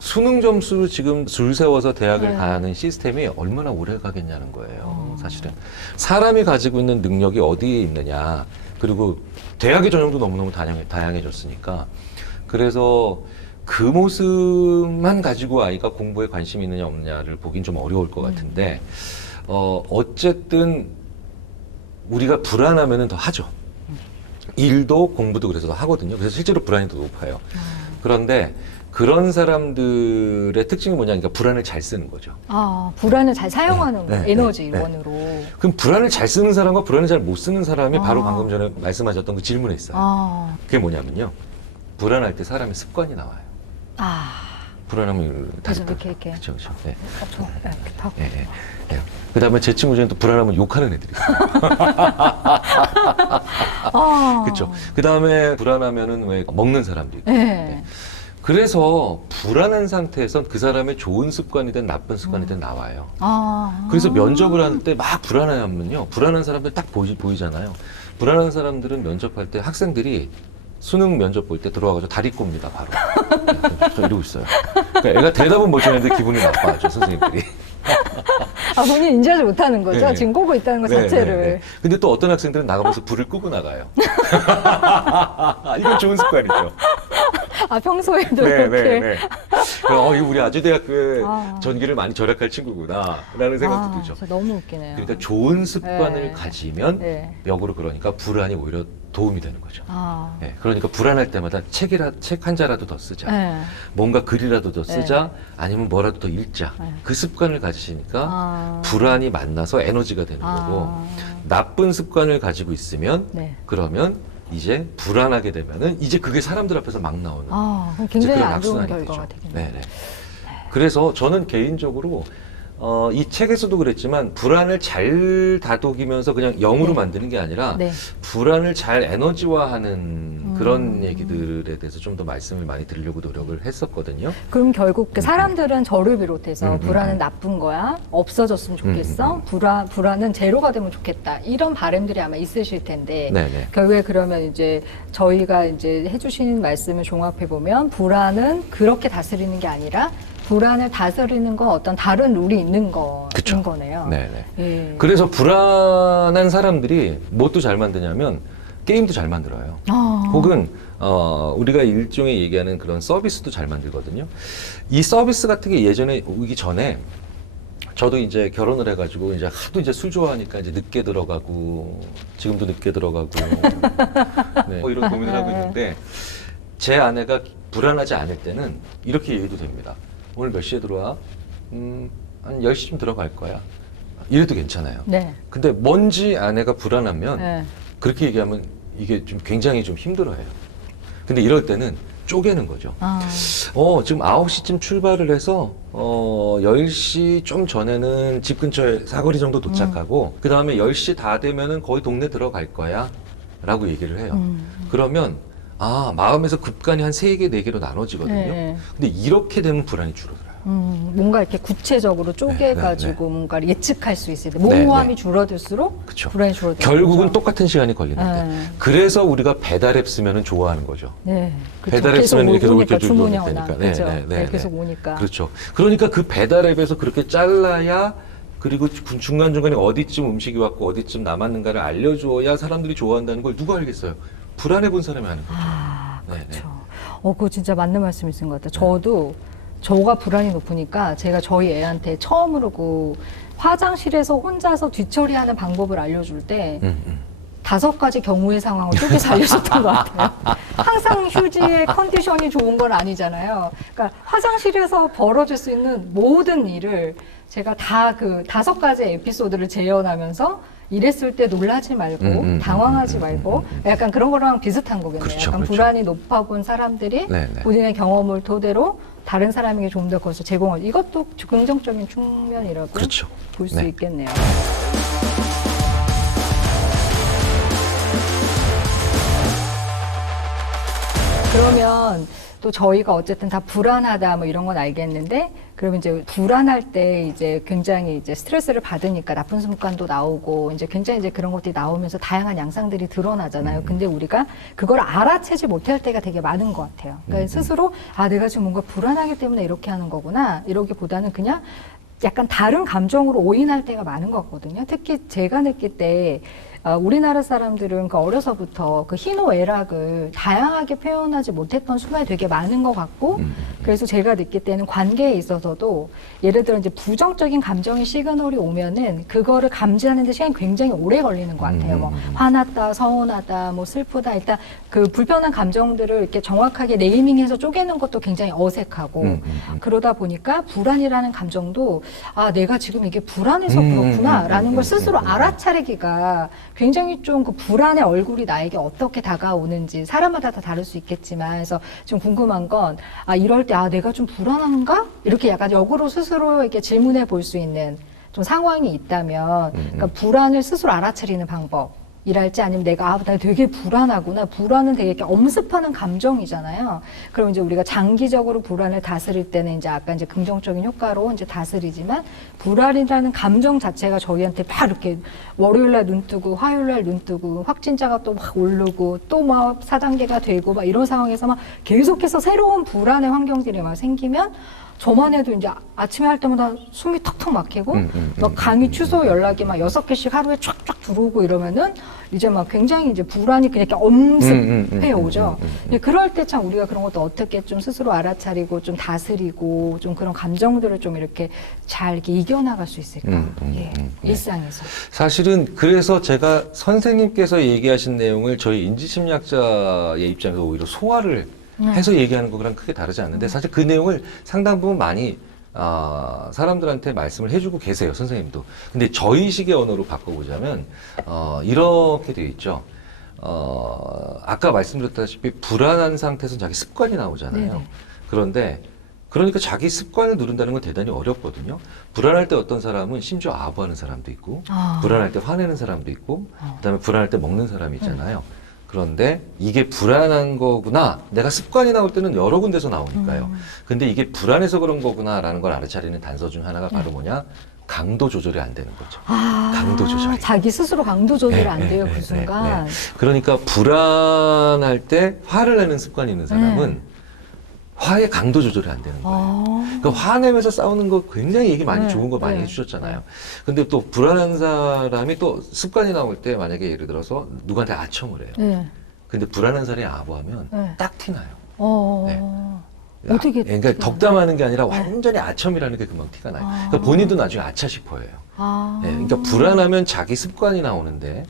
수능 점수로 지금 줄 세워서 대학을 네. 가는 시스템이 얼마나 오래 가겠냐는 거예요. 사실은 사람이 가지고 있는 능력이 어디에 있느냐, 그리고 대학의 전형도 너무너무 다양해졌으니까, 그래서 그 모습만 가지고 아이가 공부에 관심이 있느냐 없느냐를 보긴 좀 어려울 것 같은데, 어쨌든 우리가 불안하면은 더 하죠. 일도 공부도 그래서 더 하거든요. 그래서 실제로 불안이 더 높아요. 그런데 그런 사람들의 특징이 뭐냐니까 불안을 잘 쓰는 거죠. 불안을 잘 사용하는 네, 거, 네, 에너지원으로. 그럼 불안을 잘 쓰는 사람과 불안을 잘 못 쓰는 사람이 바로 방금 전에 말씀하셨던 그 질문에 있어요. 그게 뭐냐면요. 불안할 때 사람의 습관이 나와요. 불안하면 그래서 이렇게. 그렇죠, 그렇죠. 네. 이렇게 하고. 예, 예, 예. 그다음에 제 친구 중에 또 불안하면 욕하는 애들이 있어요. 그렇죠. 그다음에 불안하면은 왜 먹는 사람도 있고. 네. 네. 그래서 불안한 상태에선 그 사람의 좋은 습관이든 나쁜 습관이든 나와요. 그래서 면접을 할 때 막 불안하면요. 불안한 사람들 딱 보이잖아요. 불안한 사람들은 면접할 때 학생들이 수능 면접 볼 때 들어와가지고 다리 꼽니다, 바로. 네, 저 이러고 있어요. 그러니까 애가 대답은 못하는데 기분이 나빠하죠, 선생님들이. 본인 인지하지 못하는 거죠? 네. 지금 꼬고 있다는 것 자체를. 근데 또 어떤 학생들은 나가면서 불을 끄고 나가요. 이건 좋은 습관이죠. 평소에도 이렇게. 그럼 이거 우리 아주대학교에 전기를 많이 절약할 친구구나 라는 생각도 들죠. 진짜 너무 웃기네요. 그러니까 좋은 습관을 네. 가지면 네. 역으로 그러니까 불안이 오히려 도움이 되는 거죠. 아. 네, 그러니까 불안할 때마다 책 한 자라도 더 쓰자. 네. 뭔가 글이라도 더 쓰자. 아니면 뭐라도 더 읽자. 네. 그 습관을 가지시니까 아. 불안이 만나서 에너지가 되는 거고, 나쁜 습관을 가지고 있으면 네. 그러면 이제 불안하게 되면은 이제 그게 사람들 앞에서 막 나오는 그럼 이제 굉장히 그런 안 좋은 악순환이 결과가 되죠. 되겠네요. 네네. 그래서 저는 개인적으로 이 책에서도 그랬지만 불안을 잘 다독이면서 그냥 영으로 만드는 게 아니라 네. 불안을 잘 에너지화하는 그런 얘기들에 대해서 좀 더 말씀을 많이 드리려고 노력을 했었거든요. 그럼 결국 그 사람들은 저를 비롯해서 불안은 나쁜 거야, 없어졌으면 좋겠어, 불안은 제로가 되면 좋겠다, 이런 바람들이 아마 있으실 텐데 네네. 결국에 그러면 이제 저희가 이제 해주시는 말씀을 종합해 보면 불안은 그렇게 다스리는 게 아니라 불안을 다스리는 건 어떤 다른 룰이 있는 거인 거네요. 네네. 예. 그래서 불안한 사람들이 뭣도 잘 만드냐면 게임도 잘 만들어요. 혹은 우리가 일종의 얘기하는 그런 서비스도 잘 만들거든요. 이 서비스 같은 게 예전에 오기 전에 저도 이제 결혼을 해가지고 이제 하도 이제 술 좋아하니까 이제 늦게 들어가고 지금도 늦게 들어가고 네, 이런 고민을 하고 있는데 제 아내가 불안하지 않을 때는 이렇게 얘기도 됩니다. 오늘 몇 시에 들어와? 한 10시쯤 들어갈 거야. 이래도 괜찮아요. 네. 근데 뭔지 아내가 불안하면 네. 그렇게 얘기하면 이게 좀 굉장히 좀 힘들어해요. 근데 이럴 때는 쪼개는 거죠. 지금 9시쯤 출발을 해서 10시 좀 전에는 집 근처에 사거리 정도 도착하고 그 다음에 10시 다 되면은 거의 동네 들어갈 거야 라고 얘기를 해요. 그러면 마음에서 급간이 한 3개, 4개로 나눠지거든요. 네. 근데 이렇게 되면 불안이 줄어들어요. 뭔가 이렇게 구체적으로 쪼개가지고 뭔가를 예측할 수 있을 때 모호함이 줄어들수록 그쵸. 불안이 줄어들죠. 결국은 똑같은 시간이 걸리는데 그래서 우리가 배달앱 쓰면 좋아하는 거죠. 네. 그쵸. 배달앱 계속 쓰면 계속 오니까 이렇게 주문이 주고 오나. 되니까. 그죠? 네, 네, 계속 오니까. 그렇죠. 그러니까 그 배달앱에서 그렇게 잘라야 그리고 중간중간에 어디쯤 음식이 왔고 어디쯤 남았는가를 알려줘야 사람들이 좋아한다는 걸 누가 알겠어요? 불안해 본 사람이 아는 거죠. 그렇죠. 그거 진짜 맞는 말씀이신 것 같아요. 저도 저가 불안이 높으니까 제가 저희 애한테 처음으로 그 화장실에서 혼자서 뒤처리하는 방법을 알려줄 때 5가지 경우의 상황을 쪼개서 알려줬던 것 같아요. 항상 휴지의 컨디션이 좋은 건 아니잖아요. 그러니까 화장실에서 벌어질 수 있는 모든 일을 제가 다 그 5가지 에피소드를 재현하면서 이랬을 때 놀라지 말고 당황하지 말고 약간 그런 거랑 비슷한 거겠네요. 그렇죠, 약간 그렇죠. 불안이 높아본 사람들이 본인의 경험을 토대로 다른 사람에게 좀 더 그것을 제공할 이것도 긍정적인 측면이라고 그렇죠. 볼 수 있겠네요. 그러면 또 저희가 어쨌든 다 불안하다 뭐 이런 건 알겠는데 그러면 이제 불안할 때 이제 굉장히 이제 스트레스를 받으니까 나쁜 습관도 나오고 이제 굉장히 이제 그런 것들이 나오면서 다양한 양상들이 드러나잖아요. 근데 우리가 그걸 알아채지 못할 때가 되게 많은 것 같아요. 그러니까 스스로 내가 지금 뭔가 불안하기 때문에 이렇게 하는 거구나 이러기보다는 그냥 약간 다른 감정으로 오인할 때가 많은 것 같거든요. 특히 제가 느낄 때 우리나라 사람들은 그 어려서부터 그 희노애락을 다양하게 표현하지 못했던 순간이 되게 많은 것 같고 그래서 제가 느낄 때는 관계에 있어서도 예를 들어 이제 부정적인 감정의 시그널이 오면은 그거를 감지하는 데 시간이 굉장히 오래 걸리는 것 같아요. 뭐 화났다, 서운하다, 뭐 슬프다 일단 그 불편한 감정들을 이렇게 정확하게 네이밍해서 쪼개는 것도 굉장히 어색하고 그러다 보니까 불안이라는 감정도 내가 지금 이게 불안해서 그렇구나라는 걸 스스로 알아차리기가 굉장히 좀 그 불안의 얼굴이 나에게 어떻게 다가오는지 사람마다 다 다를 수 있겠지만 그래서 좀 궁금한 건 이럴 때 내가 좀 불안한가? 이렇게 약간 역으로 스스로 이렇게 질문해 볼 수 있는 좀 상황이 있다면 그러니까 불안을 스스로 알아차리는 방법 이랄지 아니면 내가 나 되게 불안하구나. 불안은 되게 이렇게 엄습하는 감정이잖아요. 그럼 이제 우리가 장기적으로 불안을 다스릴 때는 이제 아까 이제 긍정적인 효과로 이제 다스리지만 불안이라는 감정 자체가 저희한테 막 이렇게 월요일날 눈 뜨고 화요일날 눈 뜨고 확진자가 또 막 오르고 또 막 4단계가 되고 막 이런 상황에서 막 계속해서 새로운 불안의 환경들이 막 생기면 저만 해도 이제 아침에 할 때마다 숨이 턱턱 막히고 막 강의 취소 연락이 막 6개씩 하루에 쫙쫙 들어오고 이러면은 이제 막 굉장히 이제 불안이 그냥 이렇게 엄습해 오죠. 그럴 때 참 우리가 그런 것도 어떻게 좀 스스로 알아차리고 좀 다스리고 좀 그런 감정들을 좀 이렇게 잘 이렇게 이겨나갈 수 있을까? 일상에서. 사실은 그래서 제가 선생님께서 얘기하신 내용을 저희 인지심리학자의 입장에서 오히려 소화를 해서 얘기하는 거랑 크게 다르지 않는데 사실 그 내용을 상당 부분 많이 사람들한테 말씀을 해주고 계세요, 선생님도. 근데 저희식의 언어로 바꿔보자면 이렇게 되어 있죠. 아까 말씀드렸다시피 불안한 상태에서 자기 습관이 나오잖아요. 네네. 그런데 그러니까 자기 습관을 누른다는 건 대단히 어렵거든요. 불안할 때 어떤 사람은 심지어 아부하는 사람도 있고 불안할 때 화내는 사람도 있고 그다음에 불안할 때 먹는 사람이 있잖아요. 그런데 이게 불안한 거구나. 내가 습관이 나올 때는 여러 군데서 나오니까요. 근데 이게 불안해서 그런 거구나라는 걸 알아차리는 단서 중 하나가 바로 뭐냐? 강도 조절이 안 되는 거죠. 강도 조절이. 자기 스스로 강도 조절이 안 돼요, 그 순간. 그러니까 불안할 때 화를 내는 습관이 있는 사람은 화의 강도 조절이 안 되는 거예요. 그러니까 화내면서 싸우는 거 굉장히 얘기 많이 좋은 거 많이 해주셨잖아요. 근데 또 불안한 사람이 또 습관이 나올 때 만약에 예를 들어서 누구한테 아첨을 해요. 근데 불안한 사람이 아부하면 딱 티나요. 어떻게? 그러니까 덕담하는 게 아니라 완전히 아첨이라는 게 금방 티가 나요. 그러니까 본인도 나중에 아차 싶어해요. 그러니까 불안하면 자기 습관이 나오는데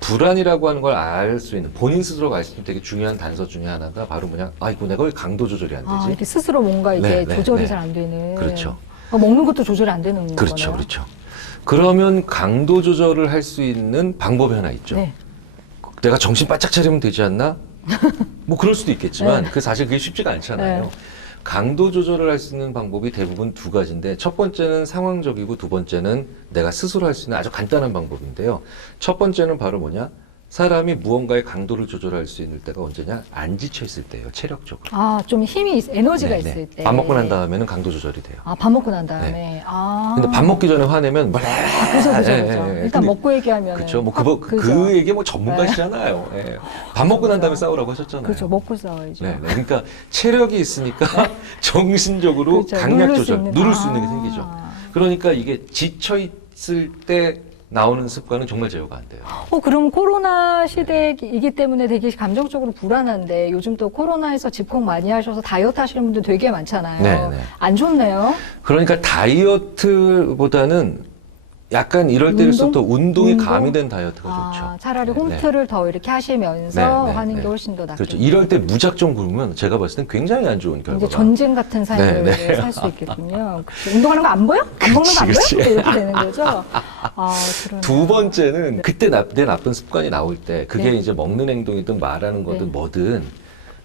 불안이라고 하는 걸 알 수 있는 본인 스스로가 알 수 있는 되게 중요한 단서 중에 하나가 바로 뭐냐? 이거 내가 왜 강도 조절이 안 되지? 이렇게 스스로 뭔가 이게 조절이 잘 안 되는. 그렇죠. 먹는 것도 조절이 안 되는 그렇죠, 거네요. 그렇죠. 그러면 강도 조절을 할 수 있는 방법이 하나 있죠. 내가 정신 바짝 차리면 되지 않나? 뭐 그럴 수도 있겠지만 그 사실 그게 쉽지가 않잖아요. 네. 강도 조절을 할 수 있는 방법이 대부분 두 가지인데 첫 번째는 상황적이고 두 번째는 내가 스스로 할 수 있는 아주 간단한 방법인데요. 첫 번째는 바로 뭐냐? 사람이 무언가의 강도를 조절할 수 있는 때가 언제냐? 안 지쳐 있을 때예요. 체력적으로. 아, 좀 에너지가 네, 네. 있을 때. 밥 먹고 난 다음에는 강도 조절이 돼요. 아, 밥 먹고 난 다음에. 네. 아. 근데 밥 먹기 전에 화내면 뭐 그죠. 예, 일단 근데 먹고 얘기하면. 그렇죠. 뭐 그 얘기 뭐 전문가시잖아요. 예. 밥 먹고 난 다음에 싸우라고 하셨잖아요. 그렇죠. 먹고 싸워야죠. 네, 네. 그러니까 체력이 있으니까 정신적으로 그렇죠. 강약 누를 수 조절, 있는- 누를 수 있는 게 아. 생기죠. 그러니까 이게 지쳐 있을 때 나오는 습관은 정말 제어가 안 돼요. 그럼 코로나 시대이기 때문에 되게 감정적으로 불안한데 요즘 또 코로나에서 집콕 많이 하셔서 다이어트 하시는 분들 되게 많잖아요. 네, 네. 안 좋네요. 그러니까 다이어트보다는 약간 이럴 때일수록 더 운동이 운동? 가미된 다이어트가 좋죠. 차라리 네, 홈트를 더 이렇게 하시면서 네, 네, 하는 네. 게 훨씬 더 낫겠죠. 그렇죠. 이럴 때 무작정 굶으면 제가 봤을 땐 굉장히 안 좋은 결과가. 이제 전쟁 같은 삶을 네, 네. 살 수 있겠군요. 운동하는 거 안 보여? 안 먹는 거 안 보여? 그치. 이렇게 되는 거죠. 그러네요. 두 번째는 그때 내 나쁜 습관이 나올 때 그게 네. 이제 먹는 행동이든 말하는 거든 네. 뭐든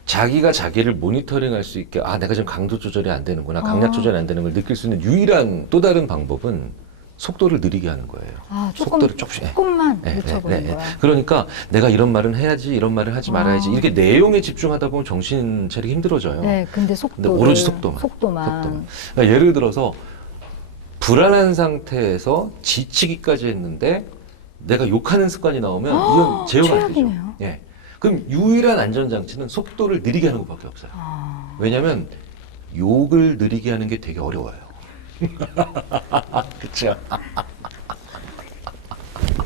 자기가 자기를 모니터링 할 수 있게 내가 지금 강도 조절이 안 되는구나 강약 조절이 안 되는 걸 느낄 수 있는 유일한 또 다른 방법은 속도를 느리게 하는 거예요. 속도를 조금만 늦춰보는 거야. 그러니까 내가 이런 말은 해야지 이런 말을 하지 말아야지 이렇게 내용에 집중하다 보면 정신 차리기 힘들어져요. 네, 근데 오로지 속도만. 그러니까 예를 들어서 불안한 상태에서 지치기까지 했는데 내가 욕하는 습관이 나오면 이건 제어가 안 되죠. 최악이네요. 예. 그럼 유일한 안전장치는 속도를 느리게 하는 것밖에 없어요. 왜냐하면 욕을 느리게 하는 게 되게 어려워요. 그렇죠.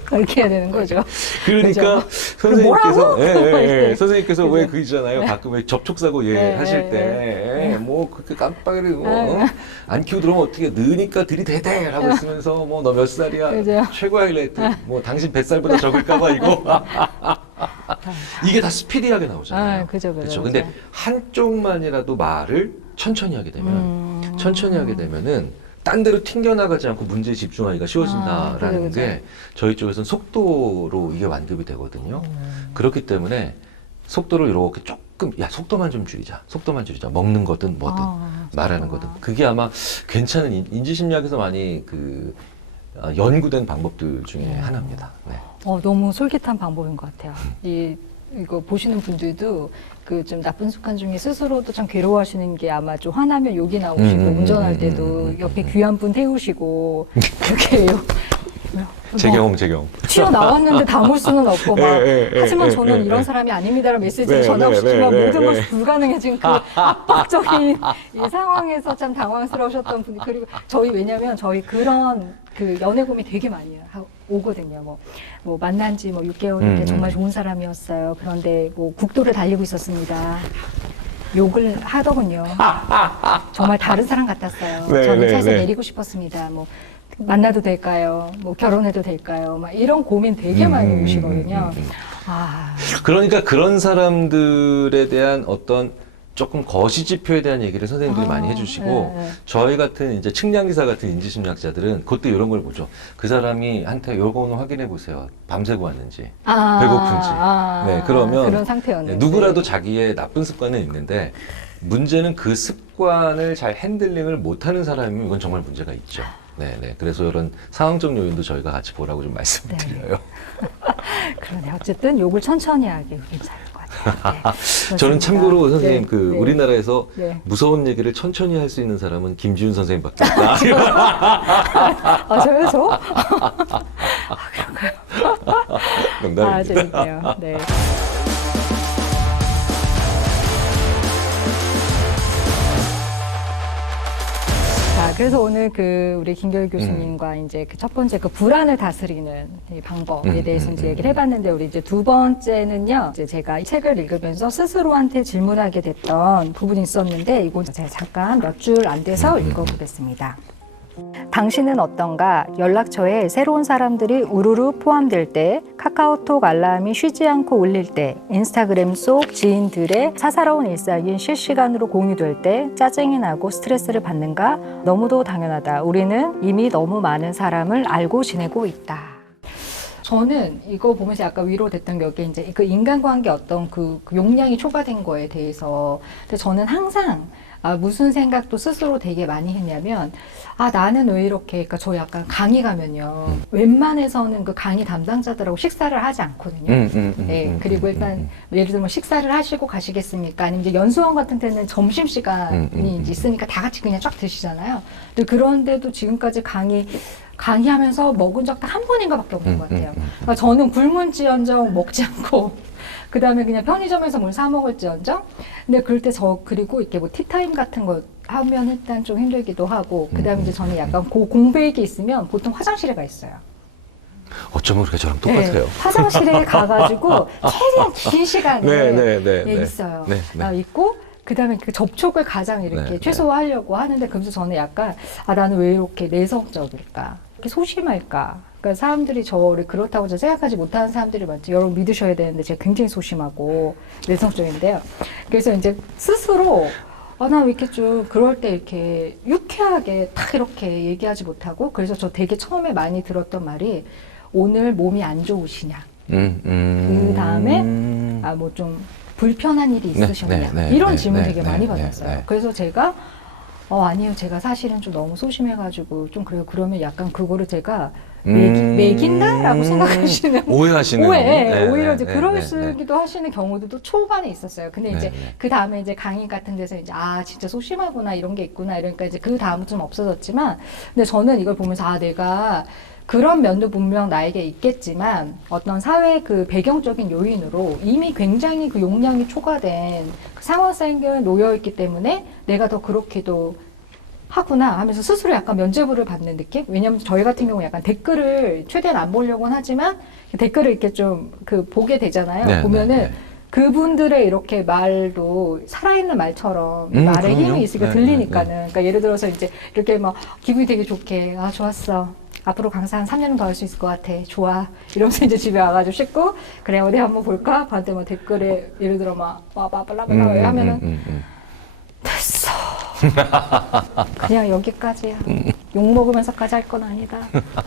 그렇게 해야 되는 거죠. 그러니까 그죠? 선생님께서 뭐라고? 선생님께서 그죠? 왜 그러잖아요. 가끔 왜 접촉사고 하실 때 뭐 그렇게 깜빡이를 안 키우고 들어오면 어떻게 느니까 들이대대라고 있으면서 뭐 너 몇 살이야? 그죠? 최고 하이라이트 뭐 당신 뱃살보다 적을까봐 이거 이게 다 스피디하게 나오잖아요. 그죠. 근데 한쪽만이라도 말을 천천히 하게 되면은 딴 데로 튕겨나가지 않고 문제에 집중하기가 쉬워진다라는 그죠. 게 저희 쪽에서는 속도로 이게 완급이 되거든요. 그렇기 때문에 속도를 이렇게 조금 속도만 좀 줄이자. 먹는 거든 뭐든 말하는 거든. 그게 아마 괜찮은 인지심리학에서 많이 연구된 방법들 중에 하나입니다. 네. 너무 솔깃한 방법인 것 같아요. 이거 보시는 분들도 좀 나쁜 습관 중에 스스로도 참 괴로워하시는 게 아마 좀 화나면 욕이 나오시고 운전할 때도 옆에 귀한 분 태우시고 그렇게 제 경험. 튀어나왔는데 담을 수는 없고 하지만 저는 이런 사람이 아닙니다라는 메시지를 전하고 싶지만 모든 것이 불가능해진 그 압박적인 이 상황에서 참 당황스러우셨던 분이 그리고 왜냐면 저희 그런 연애 고민 되게 많이 오거든요. 뭐 만난 지 6개월인데 정말 좋은 사람이었어요. 그런데 국도를 달리고 있었습니다. 욕을 하더군요. 정말 다른 사람 같았어요. 저는 차에서 내리고 싶었습니다. 만나도 될까요? 결혼해도 될까요? 이런 고민 되게 많이 오시거든요. 그러니까 그런 사람들에 대한 어떤 조금 거시지표에 대한 얘기를 선생님들이 많이 해주시고 저희 같은 이제 측량기사 같은 인지심리학자들은 그때 이런 걸 보죠. 그 사람이 한테 요거는 확인해 보세요. 밤새고 왔는지 배고픈지. 네, 그러면 그런 상태였는지. 누구라도 자기의 나쁜 습관은 있는데 문제는 그 습관을 잘 핸들링을 못하는 사람이면 이건 정말 문제가 있죠. 네네. 그래서 이런 상황적 요인도 저희가 같이 보라고 좀 말씀드려요. 그러네. 어쨌든 욕을 천천히 하기 괜찮을 것 같아요. 네, 저는 참고로 선생님 우리나라에서 네. 무서운 얘기를 천천히 할 수 있는 사람은 김지훈 선생님밖에 없다. 저요? 그런가요? 농담입니다. 재밌네요. 네. 그래서 오늘 우리 김결 교수님과 이제 첫 번째 불안을 다스리는 이 방법에 대해서 이제 얘기를 해봤는데 우리 이제 두 번째는요. 이제 제가 이 책을 읽으면서 스스로한테 질문하게 됐던 부분이 있었는데 이거 제가 잠깐 몇 줄 안 돼서 읽어보겠습니다. 당신은 어떤가? 연락처에 새로운 사람들이 우르르 포함될 때, 카카오톡 알람이 쉬지 않고 울릴 때, 인스타그램 속 지인들의 사사로운 일상이 실시간으로 공유될 때 짜증이 나고 스트레스를 받는가? 너무도 당연하다. 우리는 이미 너무 많은 사람을 알고 지내고 있다. 저는 이거 보면서 약간 위로됐던 게 이제 그 인간관계 어떤 그 용량이 초과된 거에 대해서. 근데 저는 항상 무슨 생각도 스스로 되게 많이 했냐면, 나는 왜 이렇게, 그러니까 저 약간 강의 가면요. 웬만해서는 그 강의 담당자들하고 식사를 하지 않거든요. 네, 그리고 일단 예를 들면 식사를 하시고 가시겠습니까? 아니면 이제 연수원 같은 데는 점심시간이 이제 있으니까 다 같이 그냥 쫙 드시잖아요. 근데 그런데도 지금까지 강의하면서 먹은 적 딱 한 번인가밖에 없는 것 같아요. 그러니까 저는 굶은지언정 먹지 않고, 그 다음에 그냥 편의점에서 뭘 사 먹을지언정. 근데 그럴 때 그리고 이렇게 뭐 티타임 같은 거 하면 일단 좀 힘들기도 하고, 그 다음에 이제 저는 약간 공백이 있으면 보통 화장실에 가 있어요. 어쩌면 그렇게 저랑 똑같아요. 네, 화장실에 가가지고 최대한 긴 시간에 있어요. 있고, 그 다음에 그 접촉을 가장 이렇게 최소화하려고 하는데, 그래서 저는 약간, 나는 왜 이렇게 내성적일까? 이렇게 소심할까? 그러니까 사람들이 저를 그렇다고 생각하지 못하는 사람들이 많죠. 여러분 믿으셔야 되는데 제가 굉장히 소심하고 내성적인데요. 그래서 이제 스스로 나 왜 이렇게 좀 그럴 때 이렇게 유쾌하게 딱 이렇게 얘기하지 못하고, 그래서 저 되게 처음에 많이 들었던 말이 오늘 몸이 안 좋으시냐. 그 다음에 뭐 좀 불편한 일이 있으셨냐. 이런 질문 되게 많이 받았어요. 그래서 제가 아니요. 제가 사실은 좀 너무 소심해가지고 좀 그래요. 그러면 약간 그거를 제가 매긴다라고 생각하시는 오해하시는 오히려 이제 그러시기도 하시는 경우들도 초반에 있었어요. 근데 이제 그 다음에 이제 강의 같은 데서 이제 진짜 소심하구나 이런 게 있구나 이러니까 이제 그 다음은 좀 없어졌지만, 근데 저는 이걸 보면서 내가 그런 면도 분명 나에게 있겠지만 어떤 사회 그 배경적인 요인으로 이미 굉장히 그 용량이 초과된 그 상황 속에 놓여 있기 때문에 내가 더 그렇게도 하구나 하면서 스스로 약간 면죄부를 받는 느낌? 왜냐면 저희 같은 경우 약간 댓글을 최대한 안 보려고는 하지만 댓글을 이렇게 좀 보게 되잖아요. 보면은 그분들의 이렇게 말도 살아있는 말처럼 말에 힘이 있으니까 들리니까는. 그러니까 예를 들어서 이제 이렇게 막 기분이 되게 좋게 좋았어. 앞으로 강사 한 3년은 더 할 수 있을 것 같아. 좋아. 이러면서 이제 집에 와가지고 씻고, 그래, 어디 한번 볼까? 봤는데 뭐 댓글에, 예를 들어 빠라빠라 하면은, 됐어. 그냥 여기까지야. 욕 먹으면서까지 할 건 아니다.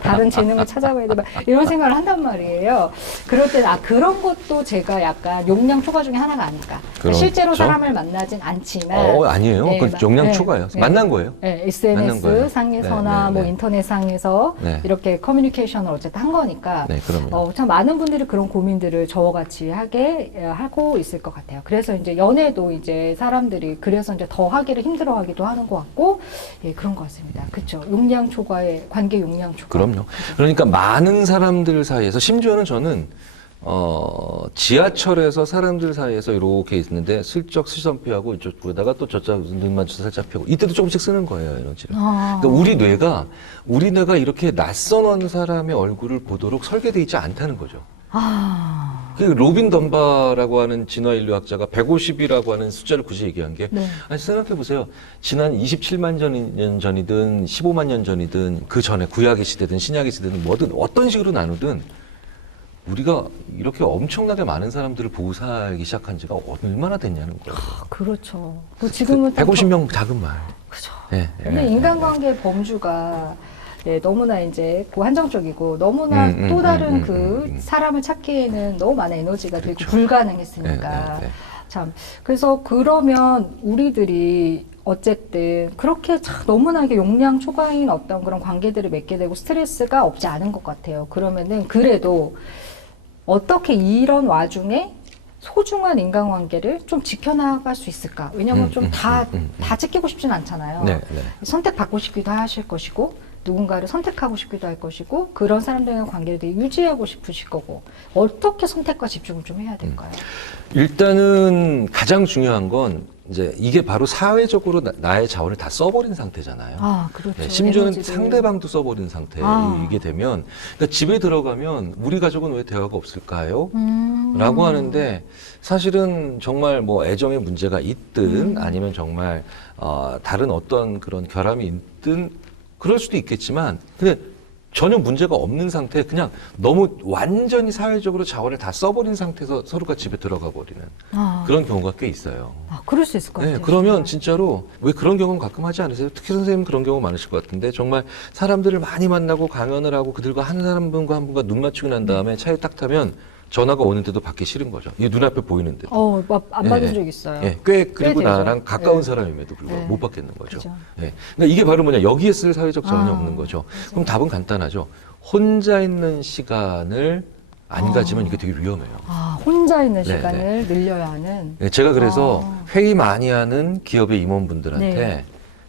다른 재능을 찾아봐야 돼. 이런 생각을 한단 말이에요. 그럴 때 그런 것도 제가 약간 용량 초과 중에 하나가 아닐까. 그렇죠? 실제로 사람을 만나진 않지만. 아니에요. 그 용량 초과예요. 만난 거예요. SNS 상에서나 뭐 인터넷 상에서 이렇게 커뮤니케이션을 어쨌든 한 거니까. 참 많은 분들이 그런 고민들을 저와 같이 하고 있을 것 같아요. 그래서 이제 연애도 이제 사람들이 그래서 이제 더 하기를 힘들어하기도 하는 것 같고, 그런 것 같습니다. 그렇죠. 용량 초과의 관계 용량 초과. 그럼요. 그러니까 많은 사람들 사이에서, 심지어는 저는 지하철에서 사람들 사이에서 이렇게 있는데 슬쩍 시선 피하고 이쪽 보다가 또 저쪽 눈 맞춰서 살짝 피하고, 이때도 조금씩 쓰는 거예요, 에너지를. 그러니까 우리 뇌가 이렇게 낯선 사람의 얼굴을 보도록 설계되어 있지 않다는 거죠. 그 로빈 덤바라고 하는 진화인류학자가 150이라고 하는 숫자를 굳이 얘기한 게, 아니 생각해 보세요. 지난 27만 년 전이든 15만 년 전이든 그 전에 구약의 시대든 신약의 시대든 뭐든 어떤 식으로 나누든 우리가 이렇게 엄청나게 많은 사람들을 보고 살기 시작한 지가 얼마나 됐냐는 거예요. 그렇죠. 지금은 150명 작은 말. 그렇죠. 근데 인간관계 범주가 너무나 이제 한정적이고 너무나 또 다른 그 사람을 찾기에는 너무 많은 에너지가 들고 불가능했으니까. 참. 그래서 그러면 우리들이 어쨌든 그렇게 너무나 용량 초과인 어떤 그런 관계들을 맺게 되고 스트레스가 없지 않은 것 같아요. 그러면은 그래도 어떻게 이런 와중에 소중한 인간관계를 좀 지켜나갈 수 있을까? 왜냐면 좀 다 지키고 싶진 않잖아요. 선택받고 싶기도 하실 것이고, 누군가를 선택하고 싶기도 할 것이고, 그런 사람들과의 관계를 되게 유지하고 싶으실 거고, 어떻게 선택과 집중을 좀 해야 될까요? 일단은 가장 중요한 건 이제 이게 바로 사회적으로 나의 자원을 다 써버린 상태잖아요. 그렇죠. 심지어는 상대방도 써버린 상태이게 되면, 그러니까 집에 들어가면 우리 가족은 왜 대화가 없을까요? 라고 하는데, 사실은 정말 뭐 애정의 문제가 있든 아니면 정말 다른 어떤 그런 결함이 있든 그럴 수도 있겠지만, 근데 전혀 문제가 없는 상태, 그냥 너무 완전히 사회적으로 자원을 다 써버린 상태에서 서로가 집에 들어가 버리는 그런 경우가 꽤 있어요. 그럴 수 있을 것 같아요. 네, 그러면 진짜로 왜 그런 경우는 가끔 하지 않으세요? 특히 선생님 그런 경우 많으실 것 같은데 정말 사람들을 많이 만나고 강연을 하고 그들과 한 사람분과 한 분과 눈 맞추고 난 다음에 차에 딱 타면 전화가 오는데도 받기 싫은 거죠. 이게 눈앞에 보이는데도. 안 받은 적 있어요. 그리고 되죠. 나랑 가까운 네. 사람임에도 불구하고 네. 못 받겠는 거죠. 그죠. 그러니까 이게 바로 뭐냐, 여기에 쓸 사회적 자원이 없는 거죠. 그럼 답은 간단하죠. 혼자 있는 시간을 안 가지면 이게 되게 위험해요. 혼자 있는 네, 시간을 늘려야 하는. 제가 그래서 회의 많이 하는 기업의 임원분들한테 네.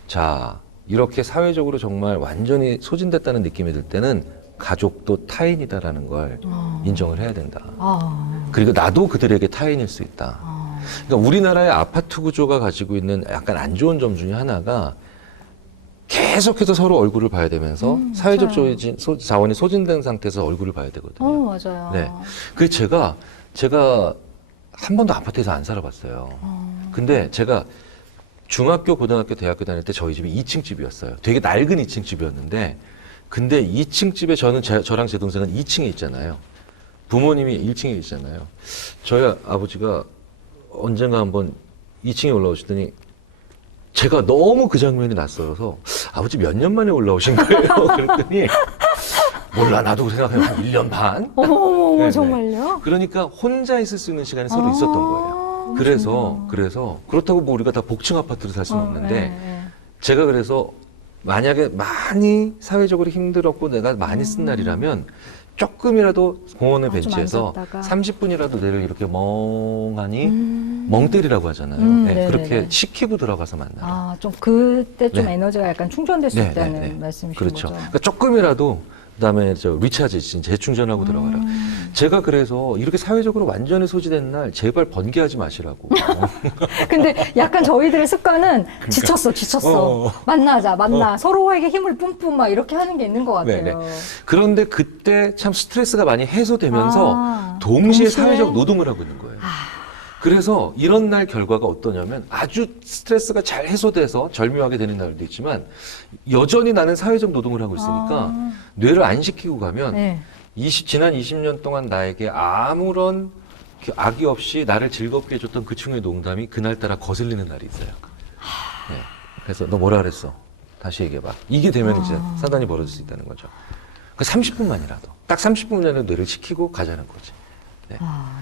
자, 이렇게 사회적으로 정말 완전히 소진됐다는 느낌이 들 때는 가족도 타인이다라는 걸 인정을 해야 된다. 그리고 나도 그들에게 타인일 수 있다. 그러니까 우리나라의 아파트 구조가 가지고 있는 약간 안 좋은 점 중에 하나가 계속해서 서로 얼굴을 봐야 되면서 사회적 자원이 소진된 상태에서 얼굴을 봐야 되거든요. 맞아요. 네. 그래서 제가 한 번도 아파트에서 안 살아봤어요. 근데 제가 중학교, 고등학교, 대학교 다닐 때 저희 집이 2층 집이었어요. 되게 낡은 2층 집이었는데, 근데 2층 집에 저랑 제 동생은 2층에 있잖아요. 부모님이 1층에 있잖아요. 저희 아버지가 언젠가 한번 2층에 올라오시더니 제가 너무 그 장면이 낯설어서 아버지 몇 년 만에 올라오신 거예요? 그랬더니 몰라, 나도 생각해요. 한 1년 반? 어머, 네네. 정말요? 그러니까 혼자 있을 수 있는 시간이 서로 있었던 거예요. 그래서 그렇다고 뭐 우리가 다 복층 아파트로 살 수는 없는데 제가 그래서 만약에 많이 사회적으로 힘들었고 내가 많이 쓴 날이라면 조금이라도 공원에 좀 벤치에서 앉았다가. 30분이라도 뇌를 이렇게 멍하니 멍 때리라고 하잖아요. 네네네. 그렇게 시키고 들어가서 만나요. 좀 그때 좀 네. 에너지가 약간 충전될 수 네, 있다는 네, 네. 말씀이신 그렇죠. 거죠. 그러니까 조금이라도 그다음에 리차지, 재충전하고 들어가라. 제가 그래서 이렇게 사회적으로 완전히 소진된 날 제발 번개하지 마시라고. 근데 약간 저희들의 습관은 지쳤어. 만나. 서로에게 힘을 뿜뿜 막 이렇게 하는 게 있는 것 같아요. 네네. 그런데 그때 참 스트레스가 많이 해소되면서 동시에 사회적 노동을 하고 있는 거예요. 그래서 이런 날 결과가 어떠냐면 아주 스트레스가 잘 해소돼서 절묘하게 되는 날도 있지만 여전히 나는 사회적 노동을 하고 있으니까 뇌를 안 시키고 가면 네. 지난 20년 동안 나에게 아무런 악의 없이 나를 즐겁게 해줬던 그 층의 농담이 그날따라 거슬리는 날이 있어요. 네. 그래서 너 뭐라 그랬어? 다시 얘기해봐. 이게 되면 이제 사단이 벌어질 수 있다는 거죠. 그 30분만이라도 딱 30분만이라도 뇌를 시키고 가자는 거지. 네.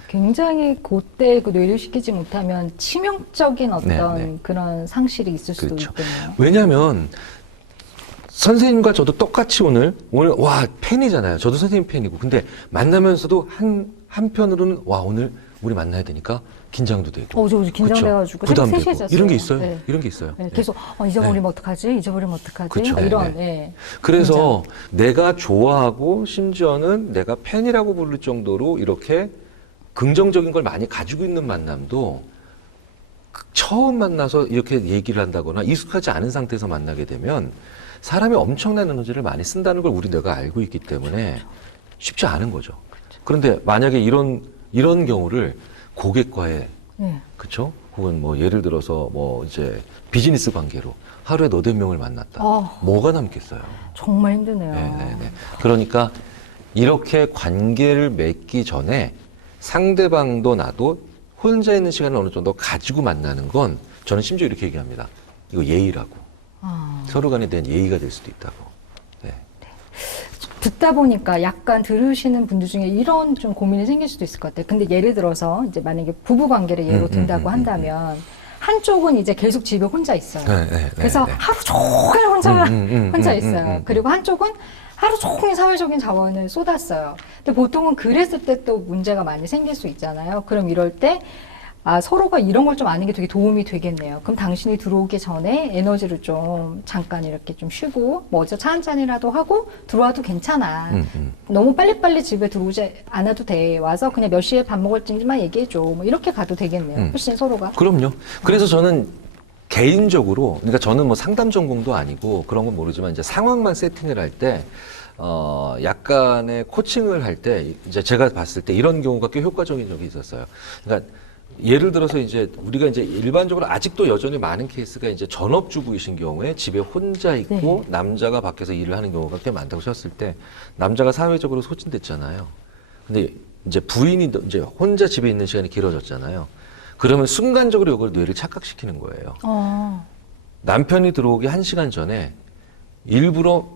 굉장히 그때 그 뇌를 시키지 못하면 치명적인 어떤 네. 그런 상실이 있을 수도 그렇죠. 있겠네요. 왜냐하면 선생님과 저도 똑같이 오늘 와 팬이잖아요. 저도 선생님 팬이고 근데 만나면서도 한편으로는 와 오늘 우리 만나야 되니까 긴장도 되고 저 긴장돼가지고 부담되고 셋이 잤어요. 이런 게 있어요. 네. 이런 게 있어요. 네, 계속 잊어버리면 어떡하지? 그쵸. 막 이런. 네. 그래서 내가 좋아하고 심지어는 내가 팬이라고 부를 정도로 이렇게 긍정적인 걸 많이 가지고 있는 만남도 처음 만나서 이렇게 얘기를 한다거나 익숙하지 않은 상태에서 만나게 되면 사람이 엄청난 에너지를 많이 쓴다는 걸 우리 뇌가 알고 있기 때문에 쉽지 않은 거죠. 그런데 만약에 이런 경우를 고객과의 그쵸? 혹은 뭐 예를 들어서 뭐 이제 비즈니스 관계로 하루에 너댓 명을 만났다. 뭐가 남겠어요? 정말 힘드네요. 네네네. 그러니까 이렇게 관계를 맺기 전에 상대방도 나도 혼자 있는 시간을 어느 정도 가지고 만나는 건 저는 심지어 이렇게 얘기합니다. 이거 예의라고. 서로 간에 대한 예의가 될 수도 있다고. 네. 듣다 보니까 약간 들으시는 분들 중에 이런 좀 고민이 생길 수도 있을 것 같아요. 근데 예를 들어서 이제 만약에 부부 관계를 예로 든다고 한다면 한쪽은 이제 계속 집에 혼자 있어요. 그래서 하루 종일 혼자 있어요. 그리고 한쪽은 하루 종일 사회적인 자원을 쏟았어요. 근데 보통은 그랬을 때 또 문제가 많이 생길 수 있잖아요. 그럼 이럴 때 서로가 이런 걸 좀 아는 게 되게 도움이 되겠네요. 그럼 당신이 들어오기 전에 에너지를 좀 잠깐 이렇게 좀 쉬고 뭐 어제 차 한 잔이라도 하고 들어와도 괜찮아. 너무 빨리빨리 집에 들어오지 않아도 돼. 와서 그냥 몇 시에 밥 먹을지만 얘기해줘. 뭐 이렇게 가도 되겠네요. 훨씬 서로가. 그럼요. 그래서 저는 개인적으로, 그러니까 저는 뭐 상담 전공도 아니고 그런 건 모르지만 이제 상황만 세팅을 할 때, 약간의 코칭을 할 때, 이제 제가 봤을 때 이런 경우가 꽤 효과적인 적이 있었어요. 그러니까 예를 들어서 이제 우리가 이제 일반적으로 아직도 여전히 많은 케이스가 이제 전업주부이신 경우에 집에 혼자 있고 남자가 밖에서 일을 하는 경우가 꽤 많다고 하셨을 때 남자가 사회적으로 소진됐잖아요. 근데 이제 부인이 이제 혼자 집에 있는 시간이 길어졌잖아요. 그러면 순간적으로 이걸 뇌를 착각시키는 거예요. 남편이 들어오기 1시간 전에 일부러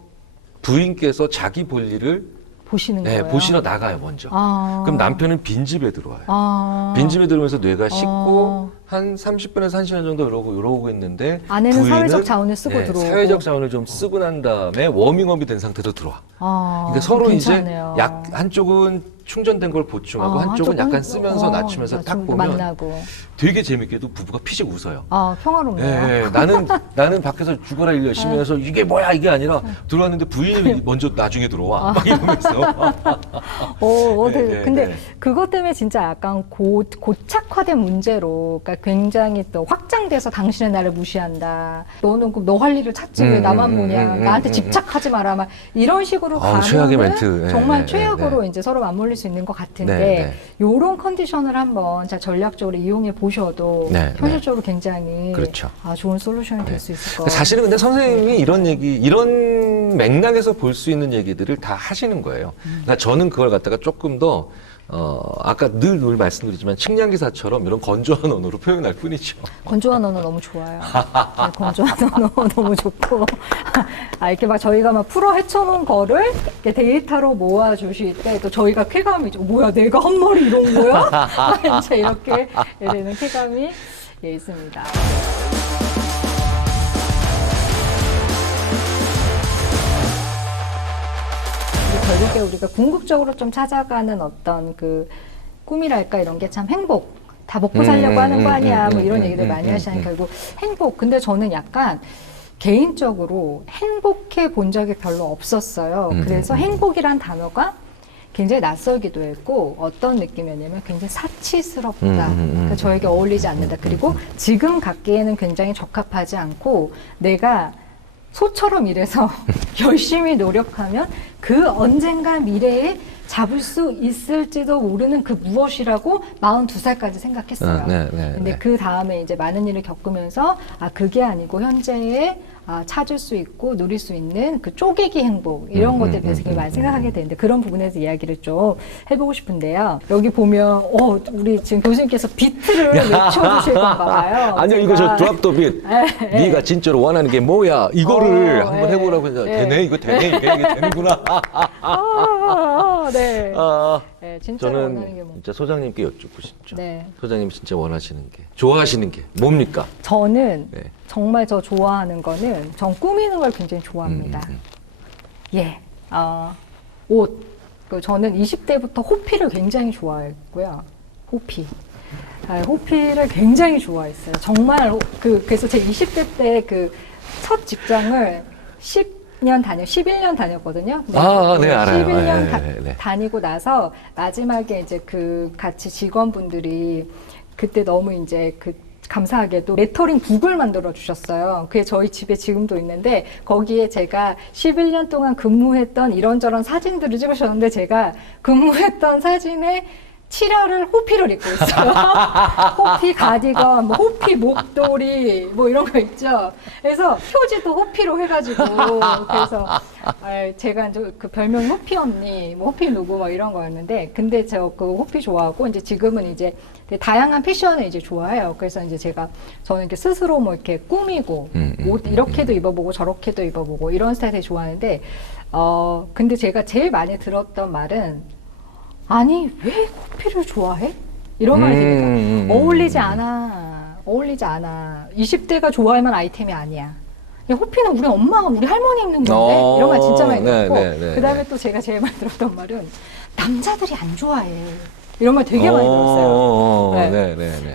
부인께서 자기 볼 일을 보시는 거예요. 보시러 나가요, 먼저. 그럼 남편은 빈집에 들어와요. 빈집에 들어오면서 뇌가 씻고 한 30분에서 1시간 정도 이러고 있는데 아내는 부인은 사회적 자원을 쓰고 들어오고. 사회적 자원을 좀 쓰고 난 다음에 워밍업이 된 상태로 들어와. 그러니까 서로 괜찮네요. 이제 한쪽은 충전된 걸 보충하고 한쪽은 약간 쓰면서 낮추면서 딱 보면 만나고. 되게 재밌게도 부부가 피식 웃어요. 평화롭네요. 네, 나는 밖에서 죽어라 일 열심히 해서 이게 뭐야 이게 아니라 들어왔는데 부인이 먼저 나중에 들어와 막 이러면서. 근데 그것 때문에 진짜 약간 고착화된 문제로, 그러니까 굉장히 또 확장돼서 당신은 나를 무시한다. 너는 너 할 일을 찾지 왜 나만 보냐. 나한테 집착하지 마라. 막 이런 식으로 최악의 가면 멘트. 정말 최악으로 이제 서로 맞물릴 수 있는 것 같은데 이런 컨디션을 한번 전략적으로 이용해 보셔도 현실적으로 굉장히 그렇죠. 좋은 솔루션이 될 수 있을 것 같아요. 사실은 근데 선생님이 이런 맥락에서 볼 수 있는 얘기들을 다 하시는 거예요. 그러니까 저는 그걸 갖다가 조금 더 아까 늘 말씀드리지만 측량기사처럼 이런 건조한 언어로 표현할 뿐이죠. 건조한 언어 너무 좋아요. 네, 건조한 언어 너무 좋고. 이렇게 막 저희가 막 풀어 헤쳐놓은 거를 이렇게 데이터로 모아주실 때 또 저희가 쾌감이죠. 뭐야, 내가 한 말이 이런 거야? 이제 이렇게 되는 쾌감이 있습니다. 결국에 우리가 궁극적으로 좀 찾아가는 어떤 그 꿈이랄까 이런 게 참 행복. 다 먹고 살려고 하는 거 아니야. 뭐 이런 얘기들 많이 하시는 결국 행복. 근데 저는 약간 개인적으로 행복해 본 적이 별로 없었어요. 그래서 행복이란 단어가 굉장히 낯설기도 했고 어떤 느낌이었냐면 굉장히 사치스럽다. 그러니까 저에게 어울리지 않는다. 그리고 지금 갖기에는 굉장히 적합하지 않고 내가 소처럼 일해서 열심히 노력하면 그 언젠가 미래에 잡을 수 있을지도 모르는 그 무엇이라고 42살까지 생각했어요. 근데 그 다음에 이제 많은 일을 겪으면서 그게 아니고 현재에 찾을 수 있고 누릴 수 있는 그 쪼개기 행복 이런 것들에 대해서 되게 많이 생각하게 되는데 그런 부분에서 이야기를 좀 해보고 싶은데요. 여기 보면 우리 지금 교수님께서 비트를 외쳐주실 건가 봐요. 아니요, 이거 저 드랍 더 빛. 네가 진짜로 원하는 게 뭐야? 이거를 한번 해보라고 해서 되네, 이거 되네, 이게 되는구나. 진짜 원하는 게 저는 진짜 소장님께 여쭙고 싶죠. 네. 소장님 진짜 원하시는 게, 좋아하시는 게 뭡니까? 저는 정말 저 좋아하는 거는 전 꾸미는 걸 굉장히 좋아합니다. 옷. 저는 20대부터 호피를 굉장히 좋아했고요. 호피. 호피를 굉장히 좋아했어요. 정말 그래서 제 20대 때 그 첫 직장을 11년 다녔거든요. 네, 알아요. 11년 다니고 나서 마지막에 이제 그 같이 직원분들이 그때 너무 이제 감사하게도 레터링 북을 만들어 주셨어요. 그게 저희 집에 지금도 있는데 거기에 제가 11년 동안 근무했던 이런저런 사진들을 찍으셨는데 제가 근무했던 사진에 칠화를 호피를 입고 있어요. 호피 가디건, 뭐 호피 목도리, 뭐 이런 거 있죠. 그래서 표지도 호피로 해가지고 그래서 제가 이제 그 별명이 호피 언니, 뭐 호피 누구 뭐 이런 거였는데 근데 저 그 호피 좋아하고 이제 지금은 이제 되게 다양한 패션을 이제 좋아해요. 그래서 이제 저는 이렇게 스스로 뭐 이렇게 꾸미고 옷 이렇게도 입어보고 저렇게도 입어보고 이런 스타일 되게 좋아하는데 근데 제가 제일 많이 들었던 말은 아니 왜 호피를 좋아해? 이런 말이 되게 어울리지 않아. 20대가 좋아할 만한 아이템이 아니야. 야, 호피는 우리 엄마가 우리 할머니 입는 건데 이런 말 진짜 많이 들었고 그다음에 또 제가 제일 많이 들었던 말은 남자들이 안 좋아해. 이런 말 되게 많이 들었어요.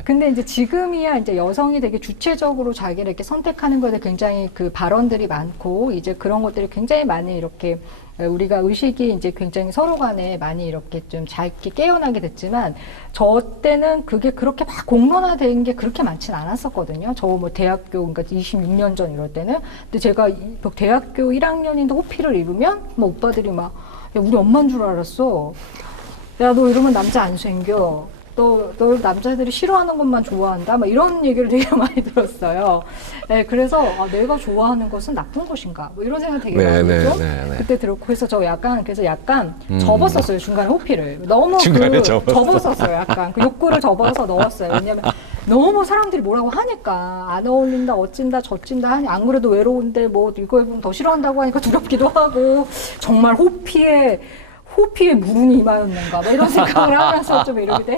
근데 이제 지금이야 이제 여성이 되게 주체적으로 자기를 이렇게 선택하는 것에 굉장히 그 발언들이 많고 이제 그런 것들이 굉장히 많이 이렇게 우리가 의식이 이제 굉장히 서로 간에 많이 이렇게 좀 짧게 깨어나게 됐지만 저 때는 그게 그렇게 막 공론화된 게 그렇게 많진 않았었거든요. 저 뭐 대학교 그러니까 26년 전 이럴 때는 근데 제가 대학교 1학년인데 호피를 입으면 뭐 오빠들이 막 야, 우리 엄마인 줄 알았어. 야, 너 이러면 남자 안 생겨. 너 남자들이 싫어하는 것만 좋아한다? 막 이런 얘기를 되게 많이 들었어요. 네, 그래서 내가 좋아하는 것은 나쁜 것인가? 뭐 이런 생각 되게 많이 했죠. 그때 들었고, 그래서 저 약간 접었었어요. 중간에 호피를. 너무 중간에 접었어. 접었었어요. 약간 그 욕구를 접어서 넣었어요. 왜냐면 너무 사람들이 뭐라고 하니까 안 어울린다, 어찐다, 저찐다 하니 안 그래도 외로운데 뭐 이거 입으면 더 싫어한다고 하니까 두렵기도 하고 정말 호피에 물은 이마였는가 뭐 이런 생각을 하면서 좀 이러기도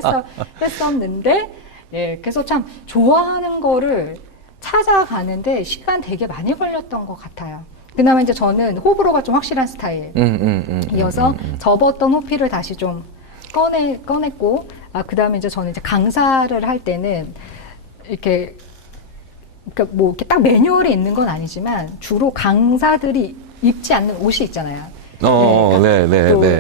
했었는데 예, 그래서 참 좋아하는 거를 찾아가는데 시간 되게 많이 걸렸던 것 같아요. 그나마 이제 저는 호불호가 좀 확실한 스타일이어서 접었던 호피를 다시 좀 꺼냈고 그 다음에 이제 저는 이제 강사를 할 때는 이렇게 그러니까 뭐 이렇게 딱 매뉴얼이 있는 건 아니지만 주로 강사들이 입지 않는 옷이 있잖아요.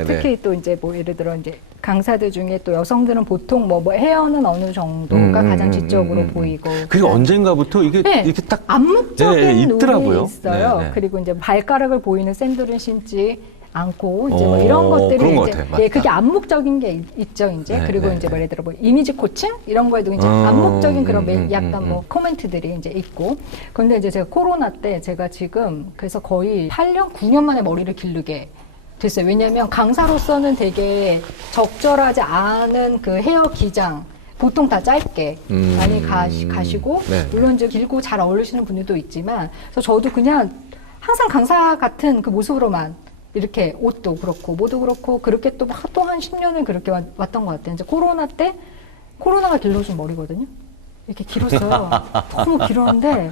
특히 또 이제 뭐 예를 들어 이제 강사들 중에 또 여성들은 보통 뭐 헤어는 어느 정도가 가장 지적으로 보이고 그리고 언젠가부터 이게 네, 이렇게 딱 암묵적인 있더라고요. 룰이 있어요. 그리고 이제 발가락을 보이는 샌들은 신지 않고 이제 뭐 이런 것들이 그런 이제 것 같아. 그게 암묵적인 게 있죠. 이제 그리고 이제 뭐 예를 들어 뭐 이미지 코칭 이런 거에도 이제 암묵적인 그런 약간 뭐 코멘트들이 이제 있고. 그런데 이제 제가 코로나 때 제가 지금 그래서 거의 8년 9년 만에 머리를 기르게 됐어요. 왜냐하면 강사로서는 되게 적절하지 않은 그 헤어 기장 보통 다 짧게 많이 가시고 물론 이제 길고 잘 어울리시는 분들도 있지만 그래서 저도 그냥 항상 강사 같은 그 모습으로만 이렇게 옷도 그렇고 뭐도 그렇고 그렇게 또 한 10년을 그렇게 왔던 것 같아요. 이제 코로나 때 코로나가 길러준 머리거든요. 이렇게 길었어요. 너무 길었는데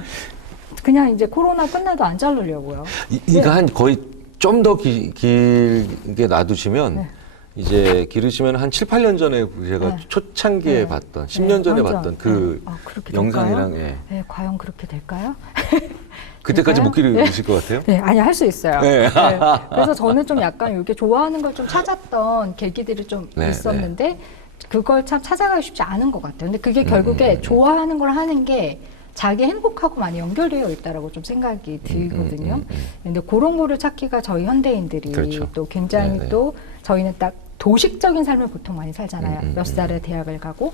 그냥 이제 코로나 끝나도 안 자르려고요. 이거 한 거의 좀 더 길게 놔두시면 이제 기르시면 한 7, 8년 전에 제가 초창기에 봤던 10년 전에 봤던 그 영상이랑 과연 그렇게 될까요? 그때까지 못 기르실 것 같아요? 네, 아니 할 수 있어요. 그래서 저는 좀 약간 이렇게 좋아하는 걸 좀 찾았던 계기들이 좀 있었는데 그걸 참 찾아가기 쉽지 않은 것 같아요. 근데 그게 결국에 좋아하는 걸 하는 게 자기 행복하고 많이 연결되어 있다라고 좀 생각이 들거든요. 근데 그런 거를 찾기가 저희 현대인들이 또 굉장히 또 저희는 딱 도식적인 삶을 보통 많이 살잖아요. 몇 살에 대학을 가고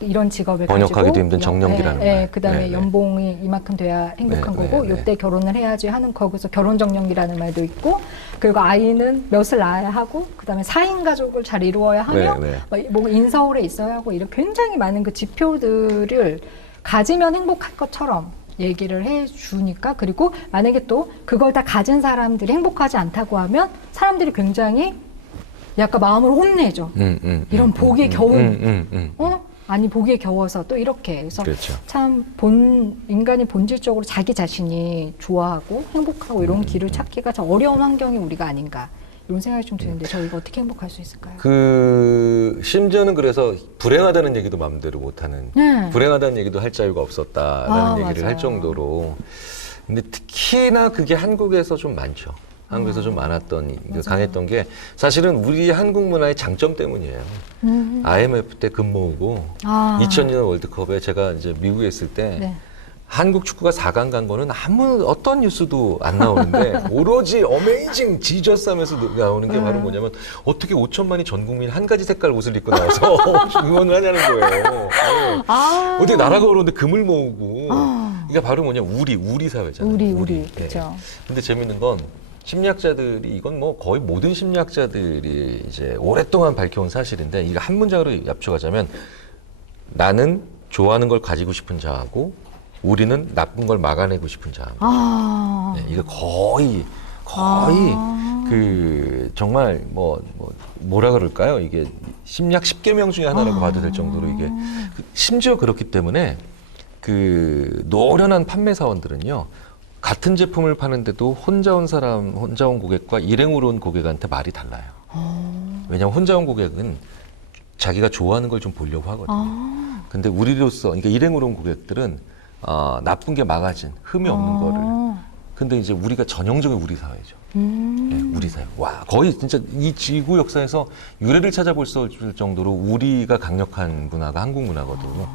이런 직업을 번역하기도 가지고 힘든 정년기라는 말. 그다음에 연봉이 이만큼 돼야 행복한 거고 이때 결혼을 해야지 하는 거기서 결혼 정년기라는 말도 있고 그리고 아이는 몇을 낳아야 하고 그다음에 4인 가족을 잘 이루어야 하며 뭐 인서울에 있어야 하고 이런 굉장히 많은 그 지표들을 가지면 행복할 것처럼 얘기를 해주니까 그리고 만약에 또 그걸 다 가진 사람들이 행복하지 않다고 하면 사람들이 굉장히 약간 마음을 혼내죠. 이런 복에 겨운 아니 보기에 겨워서 또 이렇게 그래서 참 인간이 본질적으로 자기 자신이 좋아하고 행복하고 이런 길을 찾기가 참 어려운 환경이 우리가 아닌가 이런 생각이 좀 드는데 저희가 어떻게 행복할 수 있을까요? 심지어는 그래서 불행하다는 얘기도 마음대로 못하는 불행하다는 얘기도 할 자유가 없었다라는 얘기를 할 정도로 근데 특히나 그게 한국에서 좀 많죠. 한국에서 좀 많았던, 강했던 게 사실은 우리 한국 문화의 장점 때문이에요. IMF 때 금 모으고 2002년 월드컵에 제가 이제 미국에 있을 때 한국 축구가 4강 간 거는 어떤 뉴스도 안 나오는데 오로지 어메이징 지저스 하면서 나오는 게 바로 뭐냐면 어떻게 5천만이 전 국민 한 가지 색깔 옷을 입고 나와서 응원을 하냐는 거예요. 어떻게 나라가 그러는데 금을 모으고 이게 바로 뭐냐 우리 사회잖아요. 우리 그렇죠. 근데 재밌는 건 심리학자들이 이건 뭐 거의 모든 심리학자들이 이제 오랫동안 밝혀온 사실인데 이거 한 문장으로 압축하자면 나는 좋아하는 걸 가지고 싶은 자하고 우리는 나쁜 걸 막아내고 싶은 자하고 이거 거의 그 정말 뭐라 그럴까요? 이게 심리학 10계명 중에 하나라고 봐도 될 정도로 이게 심지어 그렇기 때문에 그 노련한 판매 사원들은요. 같은 제품을 파는데도 혼자 온 고객과 일행으로 온 고객한테 말이 달라요. 왜냐하면 혼자 온 고객은 자기가 좋아하는 걸 좀 보려고 하거든요. 근데 우리로서, 그러니까 일행으로 온 고객들은 나쁜 게 막아진 흠이 없는 거를. 근데 이제 우리가 전형적인 우리 사회죠. 우리 사회. 와, 거의 진짜 이 지구 역사에서 유래를 찾아볼 수 없을 정도로 우리가 강력한 문화가 한국 문화거든요.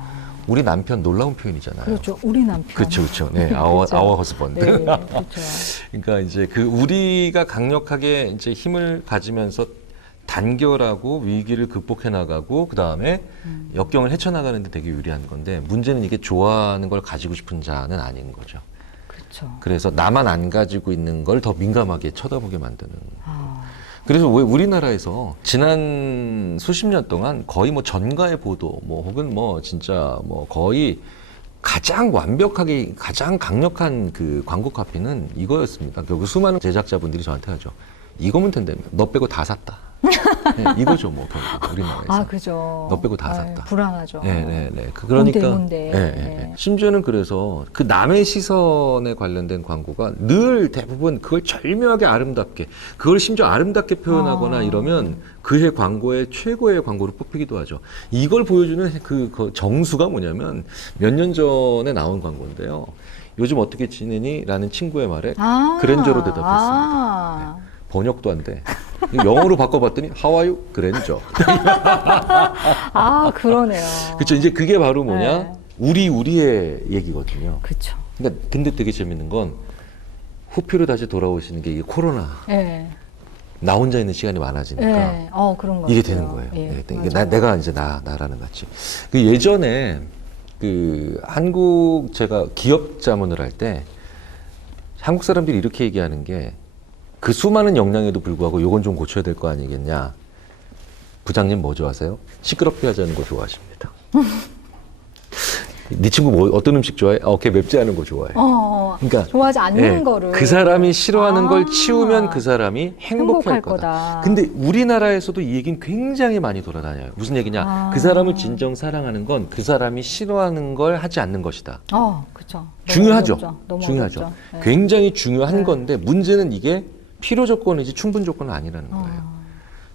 우리 남편 놀라운 표현이잖아요. 그렇죠. 우리 남편. 그렇죠. 네, our husband. 그렇죠. 그러니까 이제 그 우리가 강력하게 이제 힘을 가지면서 단결하고 위기를 극복해 나가고 그 다음에 역경을 헤쳐나가는데 되게 유리한 건데 문제는 이게 좋아하는 걸 가지고 싶은 자는 아닌 거죠. 그렇죠. 그래서 나만 안 가지고 있는 걸 더 민감하게 쳐다보게 만드는. 아, 그래서 왜 우리나라에서 지난 수십 년 동안 거의 뭐 전가의 보도 뭐 혹은 뭐 진짜 뭐 거의 가장 완벽하게 가장 강력한 그 광고 카피는 이거였습니다. 결국 수많은 제작자분들이 저한테 하죠. 이거면 된다며. 너 빼고 다 샀다. 네, 이거죠, 뭐 결국 우리나라에서. 아, 그죠. 너 빼고 다 아, 샀다. 불안하죠. 네. 그러니까 뭔데. 네. 심지어는 그래서 그 남의 시선에 관련된 광고가 늘 대부분 그걸 절묘하게 아름답게, 그걸 심지어 아름답게 표현하거나 이러면 그해 광고의 최고의 광고로 뽑히기도 하죠. 이걸 보여주는 그 정수가 뭐냐면 몇 년 전에 나온 광고인데요. 요즘 어떻게 지내니? 라는 친구의 말에 그랜저로 대답했습니다. 네. 번역도 안 돼. 영어로 바꿔봤더니 How are you? 그랜저. 아, 그러네요. 그렇죠. 이제 그게 바로 뭐냐? 네. 우리의 얘기거든요. 그렇죠. 그러니까 근데 되게 재밌는 건 후피로 다시 돌아오시는 게 이게 코로나. 네. 나 혼자 있는 시간이 많아지니까 네. 그런 거 이게 같아요. 되는 거예요. 예, 이게 맞아요. 내가 이제 나라는 같이. 그 예전에 그 한국 제가 기업 자문을 할 때 한국 사람들이 이렇게 얘기하는 게 그 수많은 역량에도 불구하고 요건 좀 고쳐야 될 거 아니겠냐. 부장님 뭐 좋아하세요? 시끄럽게 하지 않는 거 좋아하십니다. 네 친구 뭐 어떤 음식 좋아해? 걔 맵지 않은 거 좋아해. 그러니까 좋아하지 않는 거를. 그 사람이 싫어하는 걸 치우면 그 사람이 행복할 거다. 근데 우리나라에서도 이 얘기는 굉장히 많이 돌아다녀요. 무슨 얘기냐? 그 사람을 진정 사랑하는 건 그 사람이 싫어하는 걸 하지 않는 것이다. 그렇죠. 중요하죠. 너무 중요하죠. 어렵죠. 네. 굉장히 중요한 네. 건데 문제는 이게 필요 조건이지 충분 조건은 아니라는 거예요.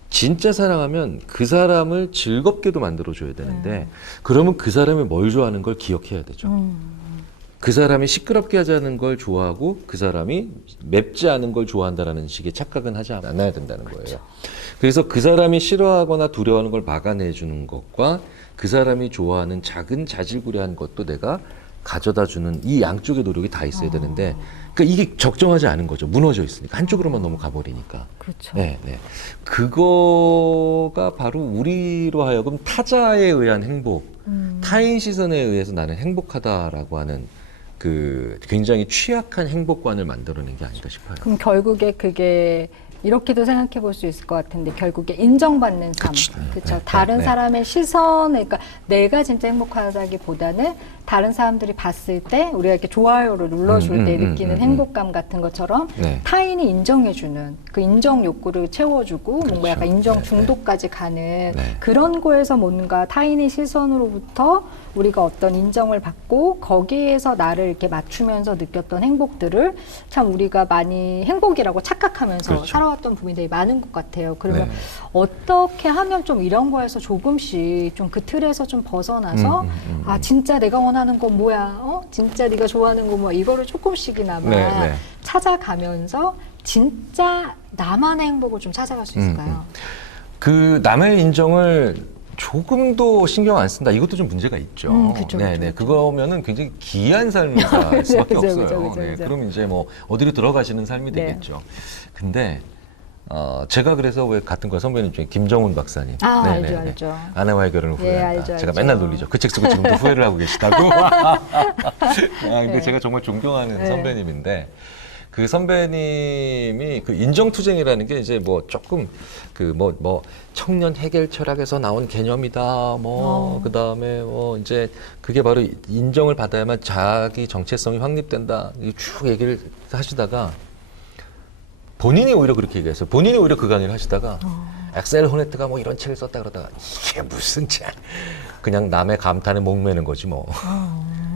진짜 사랑하면 그 사람을 즐겁게도 만들어줘야 되는데 그러면 그 사람이 뭘 좋아하는 걸 기억해야 되죠. 그 사람이 시끄럽게 하자는 걸 좋아하고 그 사람이 맵지 않은 걸 좋아한다는 식의 착각은 하지 않아야 된다는 거예요. 그렇죠. 그래서 그 사람이 싫어하거나 두려워하는 걸 막아내주는 것과 그 사람이 좋아하는 작은 자질구레한 것도 내가 가져다 주는 이 양쪽의 노력이 다 있어야 되는데 그러니까 이게 적정하지 않은 거죠. 무너져 있으니까. 한쪽으로만 너무 가버리니까. 그렇죠. 네. 그거가 바로 우리로 하여금 타자에 의한 행복, 타인 시선에 의해서 나는 행복하다라고 하는 그 굉장히 취약한 행복관을 만들어낸 게 아닌가 싶어요. 그럼 결국에 그게 이렇게도 생각해 볼 수 있을 것 같은데 결국에 인정받는 삶, 그렇죠. 다른 사람의 시선에, 그러니까 내가 진짜 행복하다기보다는 다른 사람들이 봤을 때 우리가 이렇게 좋아요를 눌러줄 때 느끼는 행복감 같은 것처럼 타인이 인정해주는 그 인정 욕구를 채워주고 뭔가 약간 인정 중독까지 가는 그런 거에서 뭔가 타인의 시선으로부터 우리가 어떤 인정을 받고 거기에서 나를 이렇게 맞추면서 느꼈던 행복들을 참 우리가 많이 행복이라고 착각하면서 살아왔던 부분들이 많은 것 같아요. 그러면 어떻게 하면 좀 이런 거에서 조금씩 좀 그 틀에서 좀 벗어나서 진짜 내가 원하는 건 뭐야? 진짜 네가 좋아하는 건 뭐야? 이거를 조금씩이나마 찾아가면서 진짜 나만의 행복을 좀 찾아갈 수 있을까요? 그 남의 인정을 조금도 신경 안 쓴다. 이것도 좀 문제가 있죠. 그쵸. 그거면은 굉장히 기이한 삶을 살 수밖에 없어요. 그죠. 그럼 이제 뭐 어디로 들어가시는 삶이 되겠죠. 근데 제가 그래서 왜 같은 거 선배님 중에 김정훈 박사님. 알죠. 아내와의 결혼을 후회한다. 알죠. 제가 맨날 놀리죠. 그 책 쓰고 지금도 후회를 하고 계시다고. 근데 제가 정말 존경하는 선배님인데 그 선배님이 그 인정투쟁이라는 게 이제 뭐 조금 그 뭐 청년 해결 철학에서 나온 개념이다. 그 다음에 이제 그게 바로 인정을 받아야만 자기 정체성이 확립된다. 쭉 얘기를 하시다가 본인이 오히려 그렇게 얘기했어요. 본인이 오히려 그 강의를 하시다가 엑셀 호네트가 뭐 이런 책을 썼다 그러다가 이게 무슨 책? 그냥 남의 감탄에 목매는 거지 뭐.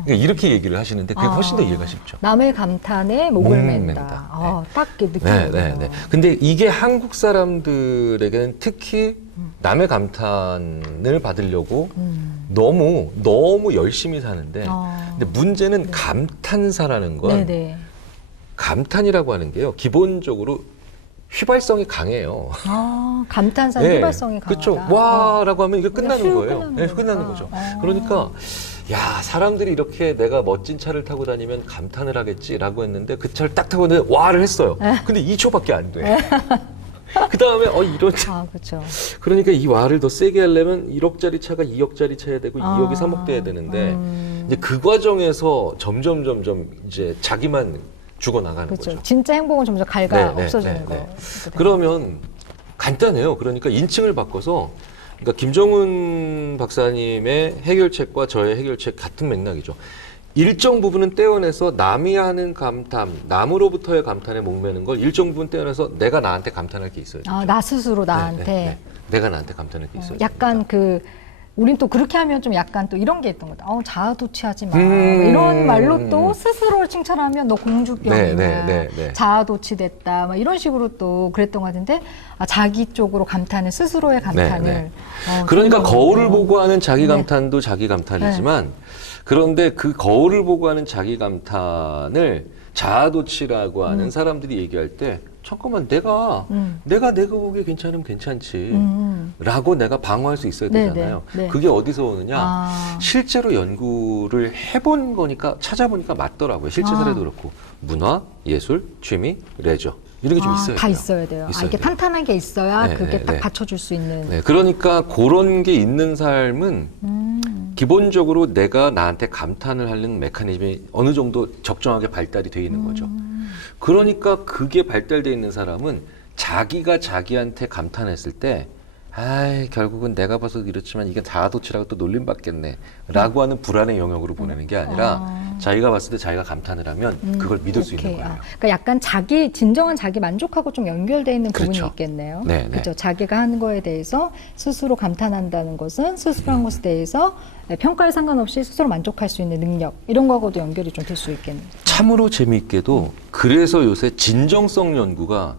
그러니까 이렇게 얘기를 하시는데 그게 훨씬 더 이해가 쉽죠. 남의 감탄에 목을 맨다. 딱 느끼는 네. 근데 이게 한국 사람들에게는 특히 남의 감탄을 받으려고 너무 열심히 사는데 근데 문제는 감탄사라는 건 감탄이라고 하는 게요. 기본적으로 휘발성이 강해요. 감탄사 휘발성이 강하다. 그렇죠. 와라고 하면 이게 끝나는 거예요. 끝나는 거죠. 그러니까 사람들이 이렇게 내가 멋진 차를 타고 다니면 감탄을 하겠지라고 했는데 그 차를 딱 타고 있는데 와를 했어요. 근데 2초밖에 안 돼. 그 다음에 이런 아, 그렇죠. 그러니까 이 와를 더 세게 하려면 1억짜리 차가 2억짜리 차야 되고 2억이 3억 돼야 되는데 이제 그 과정에서 점점 이제 자기만 죽어나가는 그렇죠. 거죠. 진짜 행복은 점점 없어지는 거. 그러면 간단해요. 그러니까 인칭을 바꿔서 그러니까 김정은 박사님의 해결책과 저의 해결책 같은 맥락이죠. 일정 부분은 떼어내서 남이 하는 감탄, 남으로부터의 감탄에 목매는 걸 일정 부분 떼어내서 내가 나한테 감탄할 게 있어요. 아, 나 스스로 나한테. 내가 나한테 감탄할 게 있어요. 약간 우린 또 그렇게 하면 좀 약간 또 이런 게 있던 것 같아. 자아도취하지 마. 이런 말로 또 스스로를 칭찬하면 너 공주병이야. 자아도취됐다. 막 이런 식으로 또 그랬던 것 같은데 자기 쪽으로 감탄을 스스로의 감탄을. 그러니까 거울을 보고 하는 자기 감탄도 자기 감탄이지만 그런데 그 거울을 보고 하는 자기 감탄을 자아도취라고 하는 사람들이 얘기할 때 잠깐만 내가 보기에 괜찮으면 괜찮지 라고 내가 방어할 수 있어야 되잖아요. 그게 어디서 오느냐 실제로 연구를 해본 거니까 찾아보니까 맞더라고요. 실제 사례도 그렇고 문화, 예술, 취미, 레저 이런 게 좀 있어야 돼요. 다 있어야 돼요. 이렇게 탄탄한 게 있어야 그게 딱 받쳐줄 수 있는. 그러니까 그런 게 있는 삶은 기본적으로 내가 나한테 감탄을 하는 메커니즘이 어느 정도 적정하게 발달이 돼 있는 거죠. 그러니까 그게 발달돼 있는 사람은 자기가 자기한테 감탄했을 때 결국은 내가 봐서 이렇지만 이게 자아도취라고 또 놀림받겠네 라고 하는 불안의 영역으로 보내는 게 아니라 자기가 봤을 때 자기가 감탄을 하면 그걸 믿을 수 있는 거예요. 그러니까 약간 진정한 자기 만족하고 좀 연결되어 있는 부분이 있겠네요. 그렇죠. 자기가 하는 거에 대해서 스스로 감탄한다는 것은 스스로 한 것에 대해서 평가에 상관없이 스스로 만족할 수 있는 능력 이런 거하고도 연결이 좀 될 수 있겠네요. 참으로 재미있게도 그래서 요새 진정성 연구가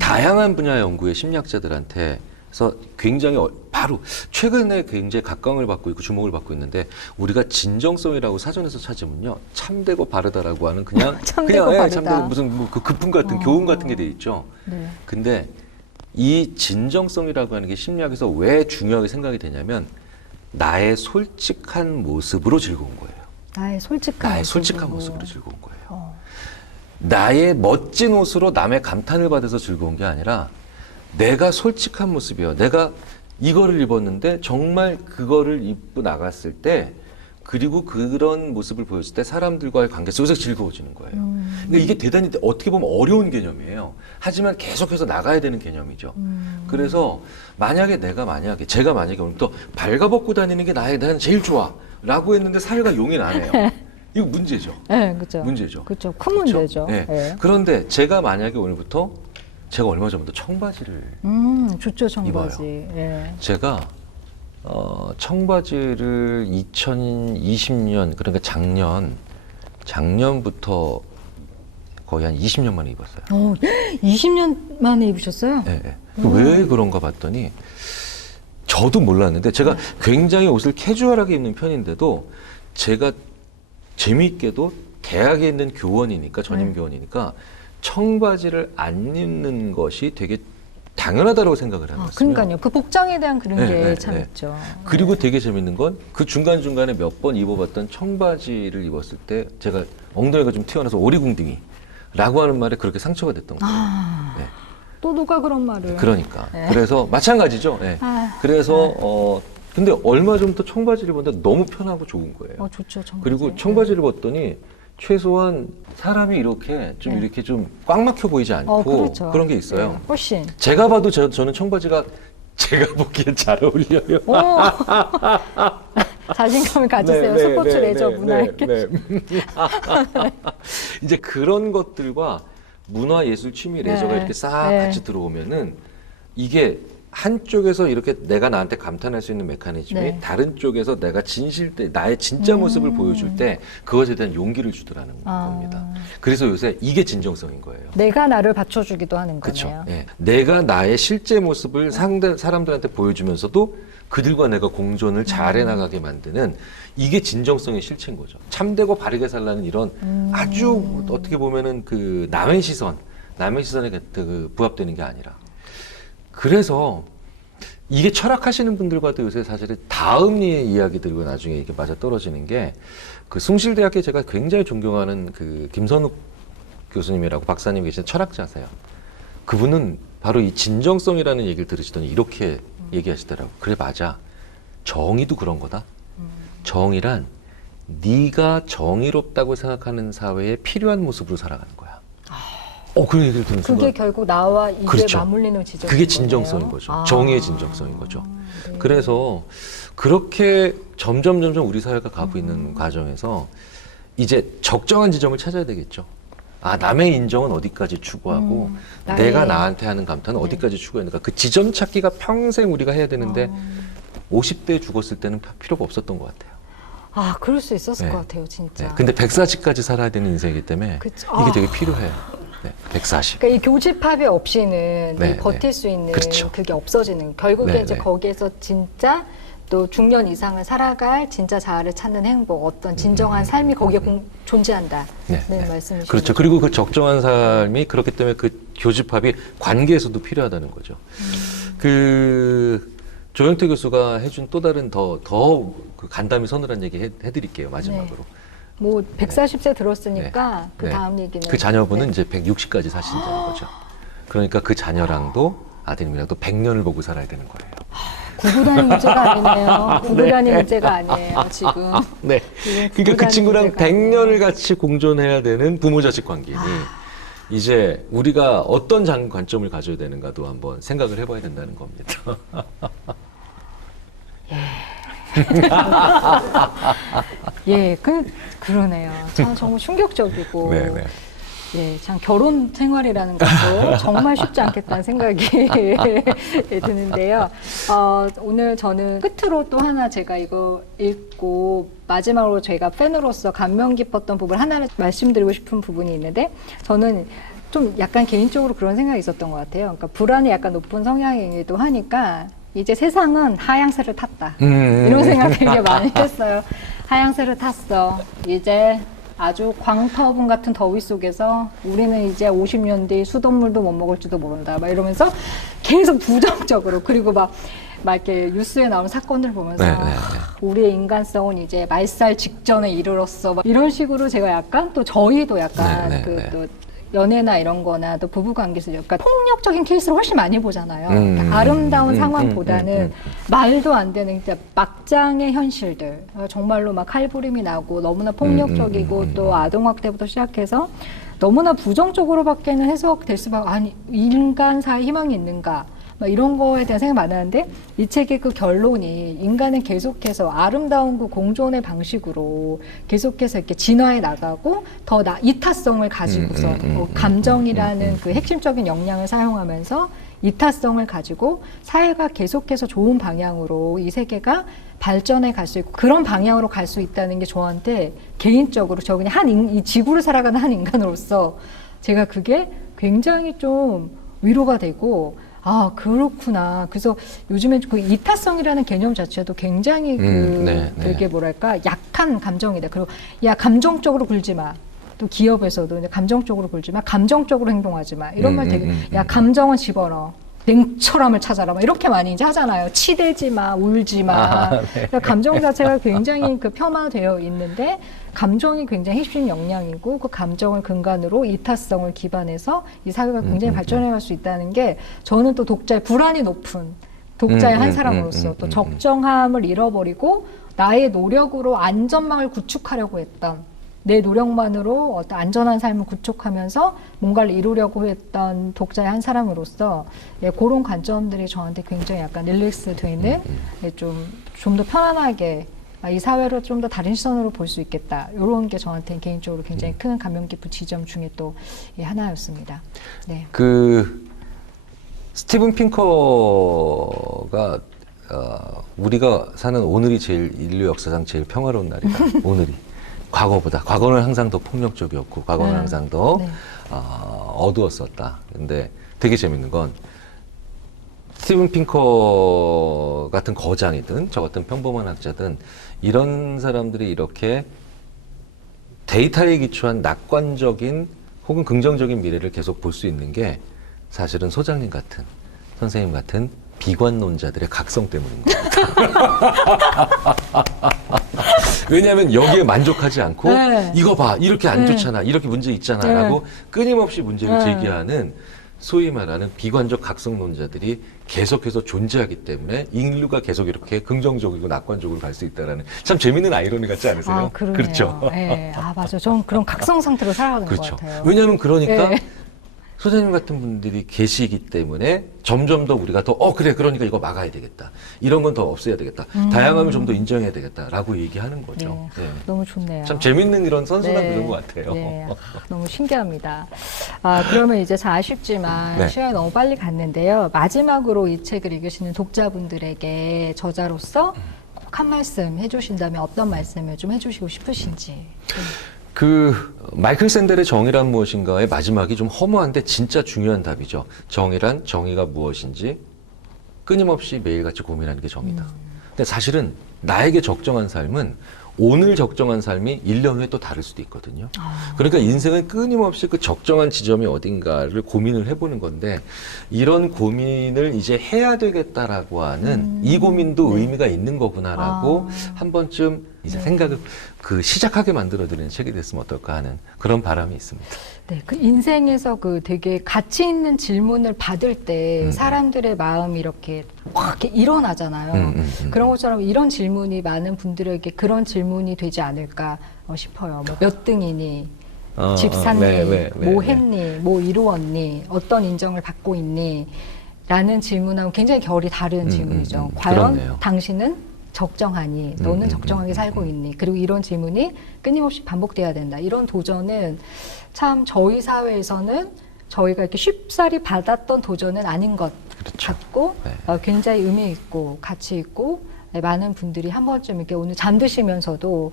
다양한 분야의 연구의 심리학자들한테 그래서 굉장히 바로 최근에 굉장히 각광을 받고 있고 주목을 받고 있는데 우리가 진정성이라고 사전에서 찾으면요 참되고 바르다라고 하는 그냥 참되고 무슨 그 급품 같은 교훈 같은 게 돼 있죠. 근데 이 진정성이라고 하는 게 심리학에서 왜 중요하게 생각이 되냐면 나의 솔직한 모습으로 즐거운 거예요. 나의 솔직한 모습으로 즐거운 거예요. 나의 멋진 옷으로 남의 감탄을 받아서 즐거운 게 아니라 내가 솔직한 모습이에요. 내가 이거를 입었는데 정말 그거를 입고 나갔을 때 그리고 그런 모습을 보였을 때 사람들과의 관계 속에서 즐거워지는 거예요. 그러니까 이게 대단히 어떻게 보면 어려운 개념이에요. 하지만 계속해서 나가야 되는 개념이죠. 그래서 제가 만약에 오늘부터 발가벗고 다니는 게 나는 제일 좋아 라고 했는데 사회가 용인 안 해요. 이거 문제죠. 네, 그렇죠. 문제죠. 그렇죠. 큰 문제죠. 그런데 제가 만약에 오늘부터 제가 얼마 전부터 청바지를 좋죠, 청바지. 입어요. 제가 청바지를 2020년 그러니까 작년부터 거의 한 20년 만에 입었어요. 20년 만에 입으셨어요? 네. 왜 그런가 봤더니 저도 몰랐는데 제가 굉장히 옷을 캐주얼하게 입는 편인데도 제가 재미있게도 대학에 있는 교원이니까 전임 교원이니까 청바지를 안 입는 것이 되게 당연하다고 생각을 하는 거예요. 그러니까요. 그 복장에 대한 그런 게 참 있죠. 그리고 되게 재밌는 건 그 중간중간에 몇 번 입어봤던 청바지를 입었을 때 제가 엉덩이가 좀 튀어나와서 오리궁둥이라고 하는 말에 그렇게 상처가 됐던 거예요. 또 누가 그런 말을. 그러니까. 그래서 마찬가지죠. 그래서 근데 얼마 전부터 청바지를 입었는데 너무 편하고 좋은 거예요. 좋죠, 청바지. 그리고 청바지를 입었더니 최소한 사람이 이렇게 좀 꽉 막혀 보이지 않고 그렇죠. 그런 게 있어요. 훨씬. 제가 봐도 저는 청바지가 제가 보기엔 잘 어울려요. 자신감을 가지세요. 스포츠 레저 문화에게. 이제 그런 것들과 문화, 예술, 취미, 레저가 이렇게 싹 같이 들어오면은 이게 한쪽에서 이렇게 내가 나한테 감탄할 수 있는 메커니즘이 다른 쪽에서 내가 나의 진짜 모습을 보여줄 때 그것에 대한 용기를 주더라는 겁니다. 그래서 요새 이게 진정성인 거예요. 내가 나를 받쳐주기도 하는 그쵸? 거네요. 내가 나의 실제 모습을 사람들한테 보여주면서도 그들과 내가 공존을 잘해 나가게 만드는 이게 진정성의 실체인 거죠. 참되고 바르게 살라는 이런 아주 어떻게 보면은 그 남의 시선에 부합되는 게 아니라 그래서 이게 철학하시는 분들과도 요새 사실은 다음 이야기 들고 나중에 이렇게 맞아 떨어지는 게 그 숭실대학교에 제가 굉장히 존경하는 그 김선욱 교수님이라고 박사님 계신 철학자세요. 그분은 바로 이 진정성이라는 얘기를 들으시더니 이렇게 얘기하시더라고요. 그래 맞아. 정의도 그런 거다. 정의란 네가 정의롭다고 생각하는 사회에 필요한 모습으로 살아가는 거야. 그런 얘기를 듣는 그게 순간 결국 나와 이게 그렇죠. 맞물리는 지점. 그게 진정성인 거죠. 아. 정의의 진정성인 거죠. 네. 그래서 그렇게 점점 우리 사회가 가고 있는 과정에서 이제 적정한 지점을 찾아야 되겠죠. 남의 인정은 어디까지 추구하고 내가 나한테 하는 감탄은 어디까지 추구했는가. 그 지점 찾기가 평생 우리가 해야 되는데 50대에 죽었을 때는 필요가 없었던 것 같아요. 그럴 수 있었을 것 같아요, 진짜. 근데 140까지 살아야 되는 인생이기 때문에 그쵸. 이게 되게 필요해요. 140. 그러니까 이 교집합이 없이는 네, 이 버틸 수 있는 그렇죠. 그게 없어지는. 결국에 네, 이제 네. 거기에서 진짜 또 중년 이상을 살아갈 진짜 자아를 찾는 행복, 어떤 진정한 삶이 거기에 존재한다는 말씀이시죠. 그렇죠. 그리고 그 적정한 삶이 그렇기 때문에 그 교집합이 관계에서도 필요하다는 거죠. 그 조영태 교수가 해준 또 다른 더 그 간담이 서늘한 얘기 해드릴게요. 마지막으로. 뭐 140세 들었으니까 그 네. 다음 얘기는 그 자녀분은 이제 160까지 사신다는 거죠. 그러니까 그 자녀랑도 아드님이랑도 100년을 보고 살아야 되는 거예요. 구구단이 문제가 아니네요. 구구단이 문제가 아니에요, 지금. 네. 그러니까 그 친구랑 100년을 같이 공존해야 되는 부모 자식 관계니 이제 우리가 어떤 관점을 가져야 되는가도 한번 생각을 해봐야 된다는 겁니다. 그러네요. 참 정말 충격적이고. 네네. 참 결혼 생활이라는 것도 정말 쉽지 않겠다는 생각이 드는데요. 오늘 저는 끝으로 또 하나 제가 이거 읽고 마지막으로 저희가 팬으로서 감명 깊었던 부분 하나를 말씀드리고 싶은 부분이 있는데 저는 좀 약간 개인적으로 그런 생각이 있었던 것 같아요. 그러니까 불안이 약간 높은 성향이기도 하니까 이제 세상은 하향세를 탔다. 이런 생각 되게 많이 했어요. 하향세를 탔어. 이제 아주 광터분 같은 더위 속에서 우리는 이제 50년 뒤 수돗물도 못 먹을지도 모른다. 막 이러면서 계속 부정적으로 그리고 막 이렇게 뉴스에 나오는 사건들 보면서 우리의 인간성은 이제 말살 직전에 이르렀어. 막 이런 식으로 제가 약간 또 저희도 약간 또 연애나 이런 거나 또 부부 관계에서 약간 폭력적인 케이스를 훨씬 많이 보잖아요. 그러니까 아름다운 상황보다는 말도 안 되는 진짜 막장의 현실들. 정말로 막 칼부림이 나고 너무나 폭력적이고 또 아동학대부터 시작해서 너무나 부정적으로밖에는 해석될 수밖에 아니 인간 사이에 희망이 있는가. 막 이런 거에 대한 생각이 많았는데 이 책의 그 결론이 인간은 계속해서 아름다운 그 공존의 방식으로 계속해서 이렇게 진화해 나가고 더 이타성을 가지고서 감정이라는 그 핵심적인 역량을 사용하면서 이타성을 가지고 사회가 계속해서 좋은 방향으로 이 세계가 발전해 갈 수 있고 그런 방향으로 갈 수 있다는 게 저한테 개인적으로 저 그냥 이 지구를 살아가는 한 인간으로서 제가 그게 굉장히 좀 위로가 되고 그렇구나. 그래서 요즘에 그 이타성이라는 개념 자체도 굉장히 되게 뭐랄까 약한 감정이다. 그리고 감정적으로 굴지 마. 또 기업에서도 감정적으로 굴지 마. 감정적으로 행동하지 마. 이런 말 되게 감정은 집어넣어. 냉철함을 찾아라. 막 이렇게 많이 이제 하잖아요. 치대지 마, 울지 마. 그러니까 감정 자체가 굉장히 폄하되어 있는데 감정이 굉장히 핵심 역량이고 그 감정을 근간으로 이타성을 기반해서 이 사회가 굉장히 발전해 갈 수 있다는 게 저는 또 불안이 높은 독자의 한 사람으로서 또 적정함을 잃어버리고 나의 노력으로 안전망을 구축하려고 했던 내 노력만으로 어떤 안전한 삶을 구축하면서 뭔가를 이루려고 했던 독자의 한 사람으로서 그런 관점들이 저한테 굉장히 약간 릴렉스 되는 좀 더 편안하게 이 사회를 좀 더 다른 시선으로 볼 수 있겠다. 이런 게 저한테 개인적으로 굉장히 큰 감명 깊은 지점 중에 또 하나였습니다. 네. 스티븐 핑커가 우리가 사는 오늘이 인류 역사상 제일 평화로운 날이다. 오늘이. 과거는 항상 더 폭력적이었고, 과거는 항상 더 어두웠었다. 근데 되게 재밌는 건 스티븐 핑커 같은 거장이든 저 같은 평범한 학자든 이런 사람들이 이렇게 데이터에 기초한 낙관적인 혹은 긍정적인 미래를 계속 볼 수 있는 게 사실은 소장님 같은 선생님 같은 비관론자들의 각성 때문인 겁니다. 왜냐하면 여기에 만족하지 않고 이거 봐 이렇게 안 좋잖아 이렇게 문제 있잖아 라고 끊임없이 문제를 제기하는 소위 말하는 비관적 각성론자들이 계속해서 존재하기 때문에 인류가 계속 이렇게 긍정적이고 낙관적으로 갈 수 있다라는 참 재밌는 아이러니 같지 않으세요? 아, 그러네요. 그렇죠. 네. 아, 맞아요. 저는 그런 각성 상태로 살아가는 그렇죠. 것 같아요. 왜냐하면 그러니까 네. 소장님 같은 분들이 계시기 때문에 점점 더 우리가 더 그래 그러니까 이거 막아야 되겠다. 이런 건 더 없애야 되겠다. 다양함을 좀 더 인정해야 되겠다라고 얘기하는 거죠. 네. 네. 너무 좋네요. 참 재밌는 이런 선순환 네. 그런 것 같아요. 네. 아, 너무 신기합니다. 그러면 이제 잘 아쉽지만 네. 시간이 너무 빨리 갔는데요. 마지막으로 이 책을 읽으시는 독자분들에게 저자로서 꼭 한 말씀 해주신다면 어떤 말씀을 좀 해주시고 싶으신지. 그 마이클 샌델의 정의란 무엇인가의 마지막이 좀 허무한데 진짜 중요한 답이죠. 정의란 정의가 무엇인지 끊임없이 매일같이 고민하는 게 정의다. 근데 사실은 나에게 적정한 삶은 오늘 적정한 삶이 1년 후에 또 다를 수도 있거든요. 그러니까 인생은 끊임없이 그 적정한 지점이 어딘가를 고민을 해보는 건데 이런 고민을 이제 해야 되겠다라고 하는 이 고민도 의미가 있는 거구나라고 한 번쯤 이제 생각을 시작하게 만들어드리는 책이 됐으면 어떨까 하는 그런 바람이 있습니다. 네, 그 인생에서 그 되게 가치 있는 질문을 받을 때 사람들의 마음이 이렇게 확 이렇게 일어나잖아요. 그런 것처럼 이런 질문이 많은 분들에게 그런 질문이 되지 않을까 싶어요. 뭐 몇 등이니? 집 샀니? 뭐 했니? 뭐 이루었니? 어떤 인정을 받고 있니? 라는 질문하고 굉장히 결이 다른 질문이죠. 과연 그렇네요. 당신은 적정하니? 너는 적정하게 살고 있니? 그리고 이런 질문이 끊임없이 반복돼야 된다. 이런 도전은 참 저희 사회에서는 저희가 이렇게 쉽사리 받았던 도전은 아닌 것 그렇죠. 같고 네. 굉장히 의미 있고 가치 있고 많은 분들이 한 번쯤 이렇게 오늘 잠드시면서도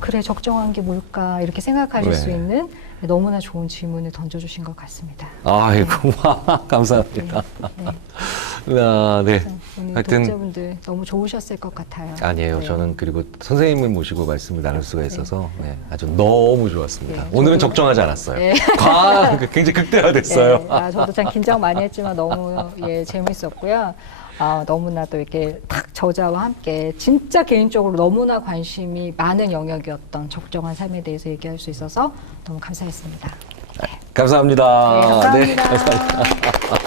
그래 적정한 게 뭘까 이렇게 생각하실 네. 수 있는 너무나 좋은 질문을 던져주신 것 같습니다. 아이고 감사합니다. 네. 네. 오늘 하여튼 독자분들 너무 좋으셨을 것 같아요. 아니에요. 네. 저는 그리고 선생님을 모시고 말씀을 나눌 수가 있어서 아주 너무 좋았습니다. 네, 오늘은 저도- 적정하지 않았어요. 네. 굉장히 극대화됐어요. 네, 저도 참 긴장 많이 했지만 너무 재밌었고요. 너무나도 이렇게 딱 저자와 함께 진짜 개인적으로 너무나 관심이 많은 영역이었던 적정한 삶에 대해서 얘기할 수 있어서 너무 감사했습니다. 감사합니다. 네, 감사합니다. 감사합니다.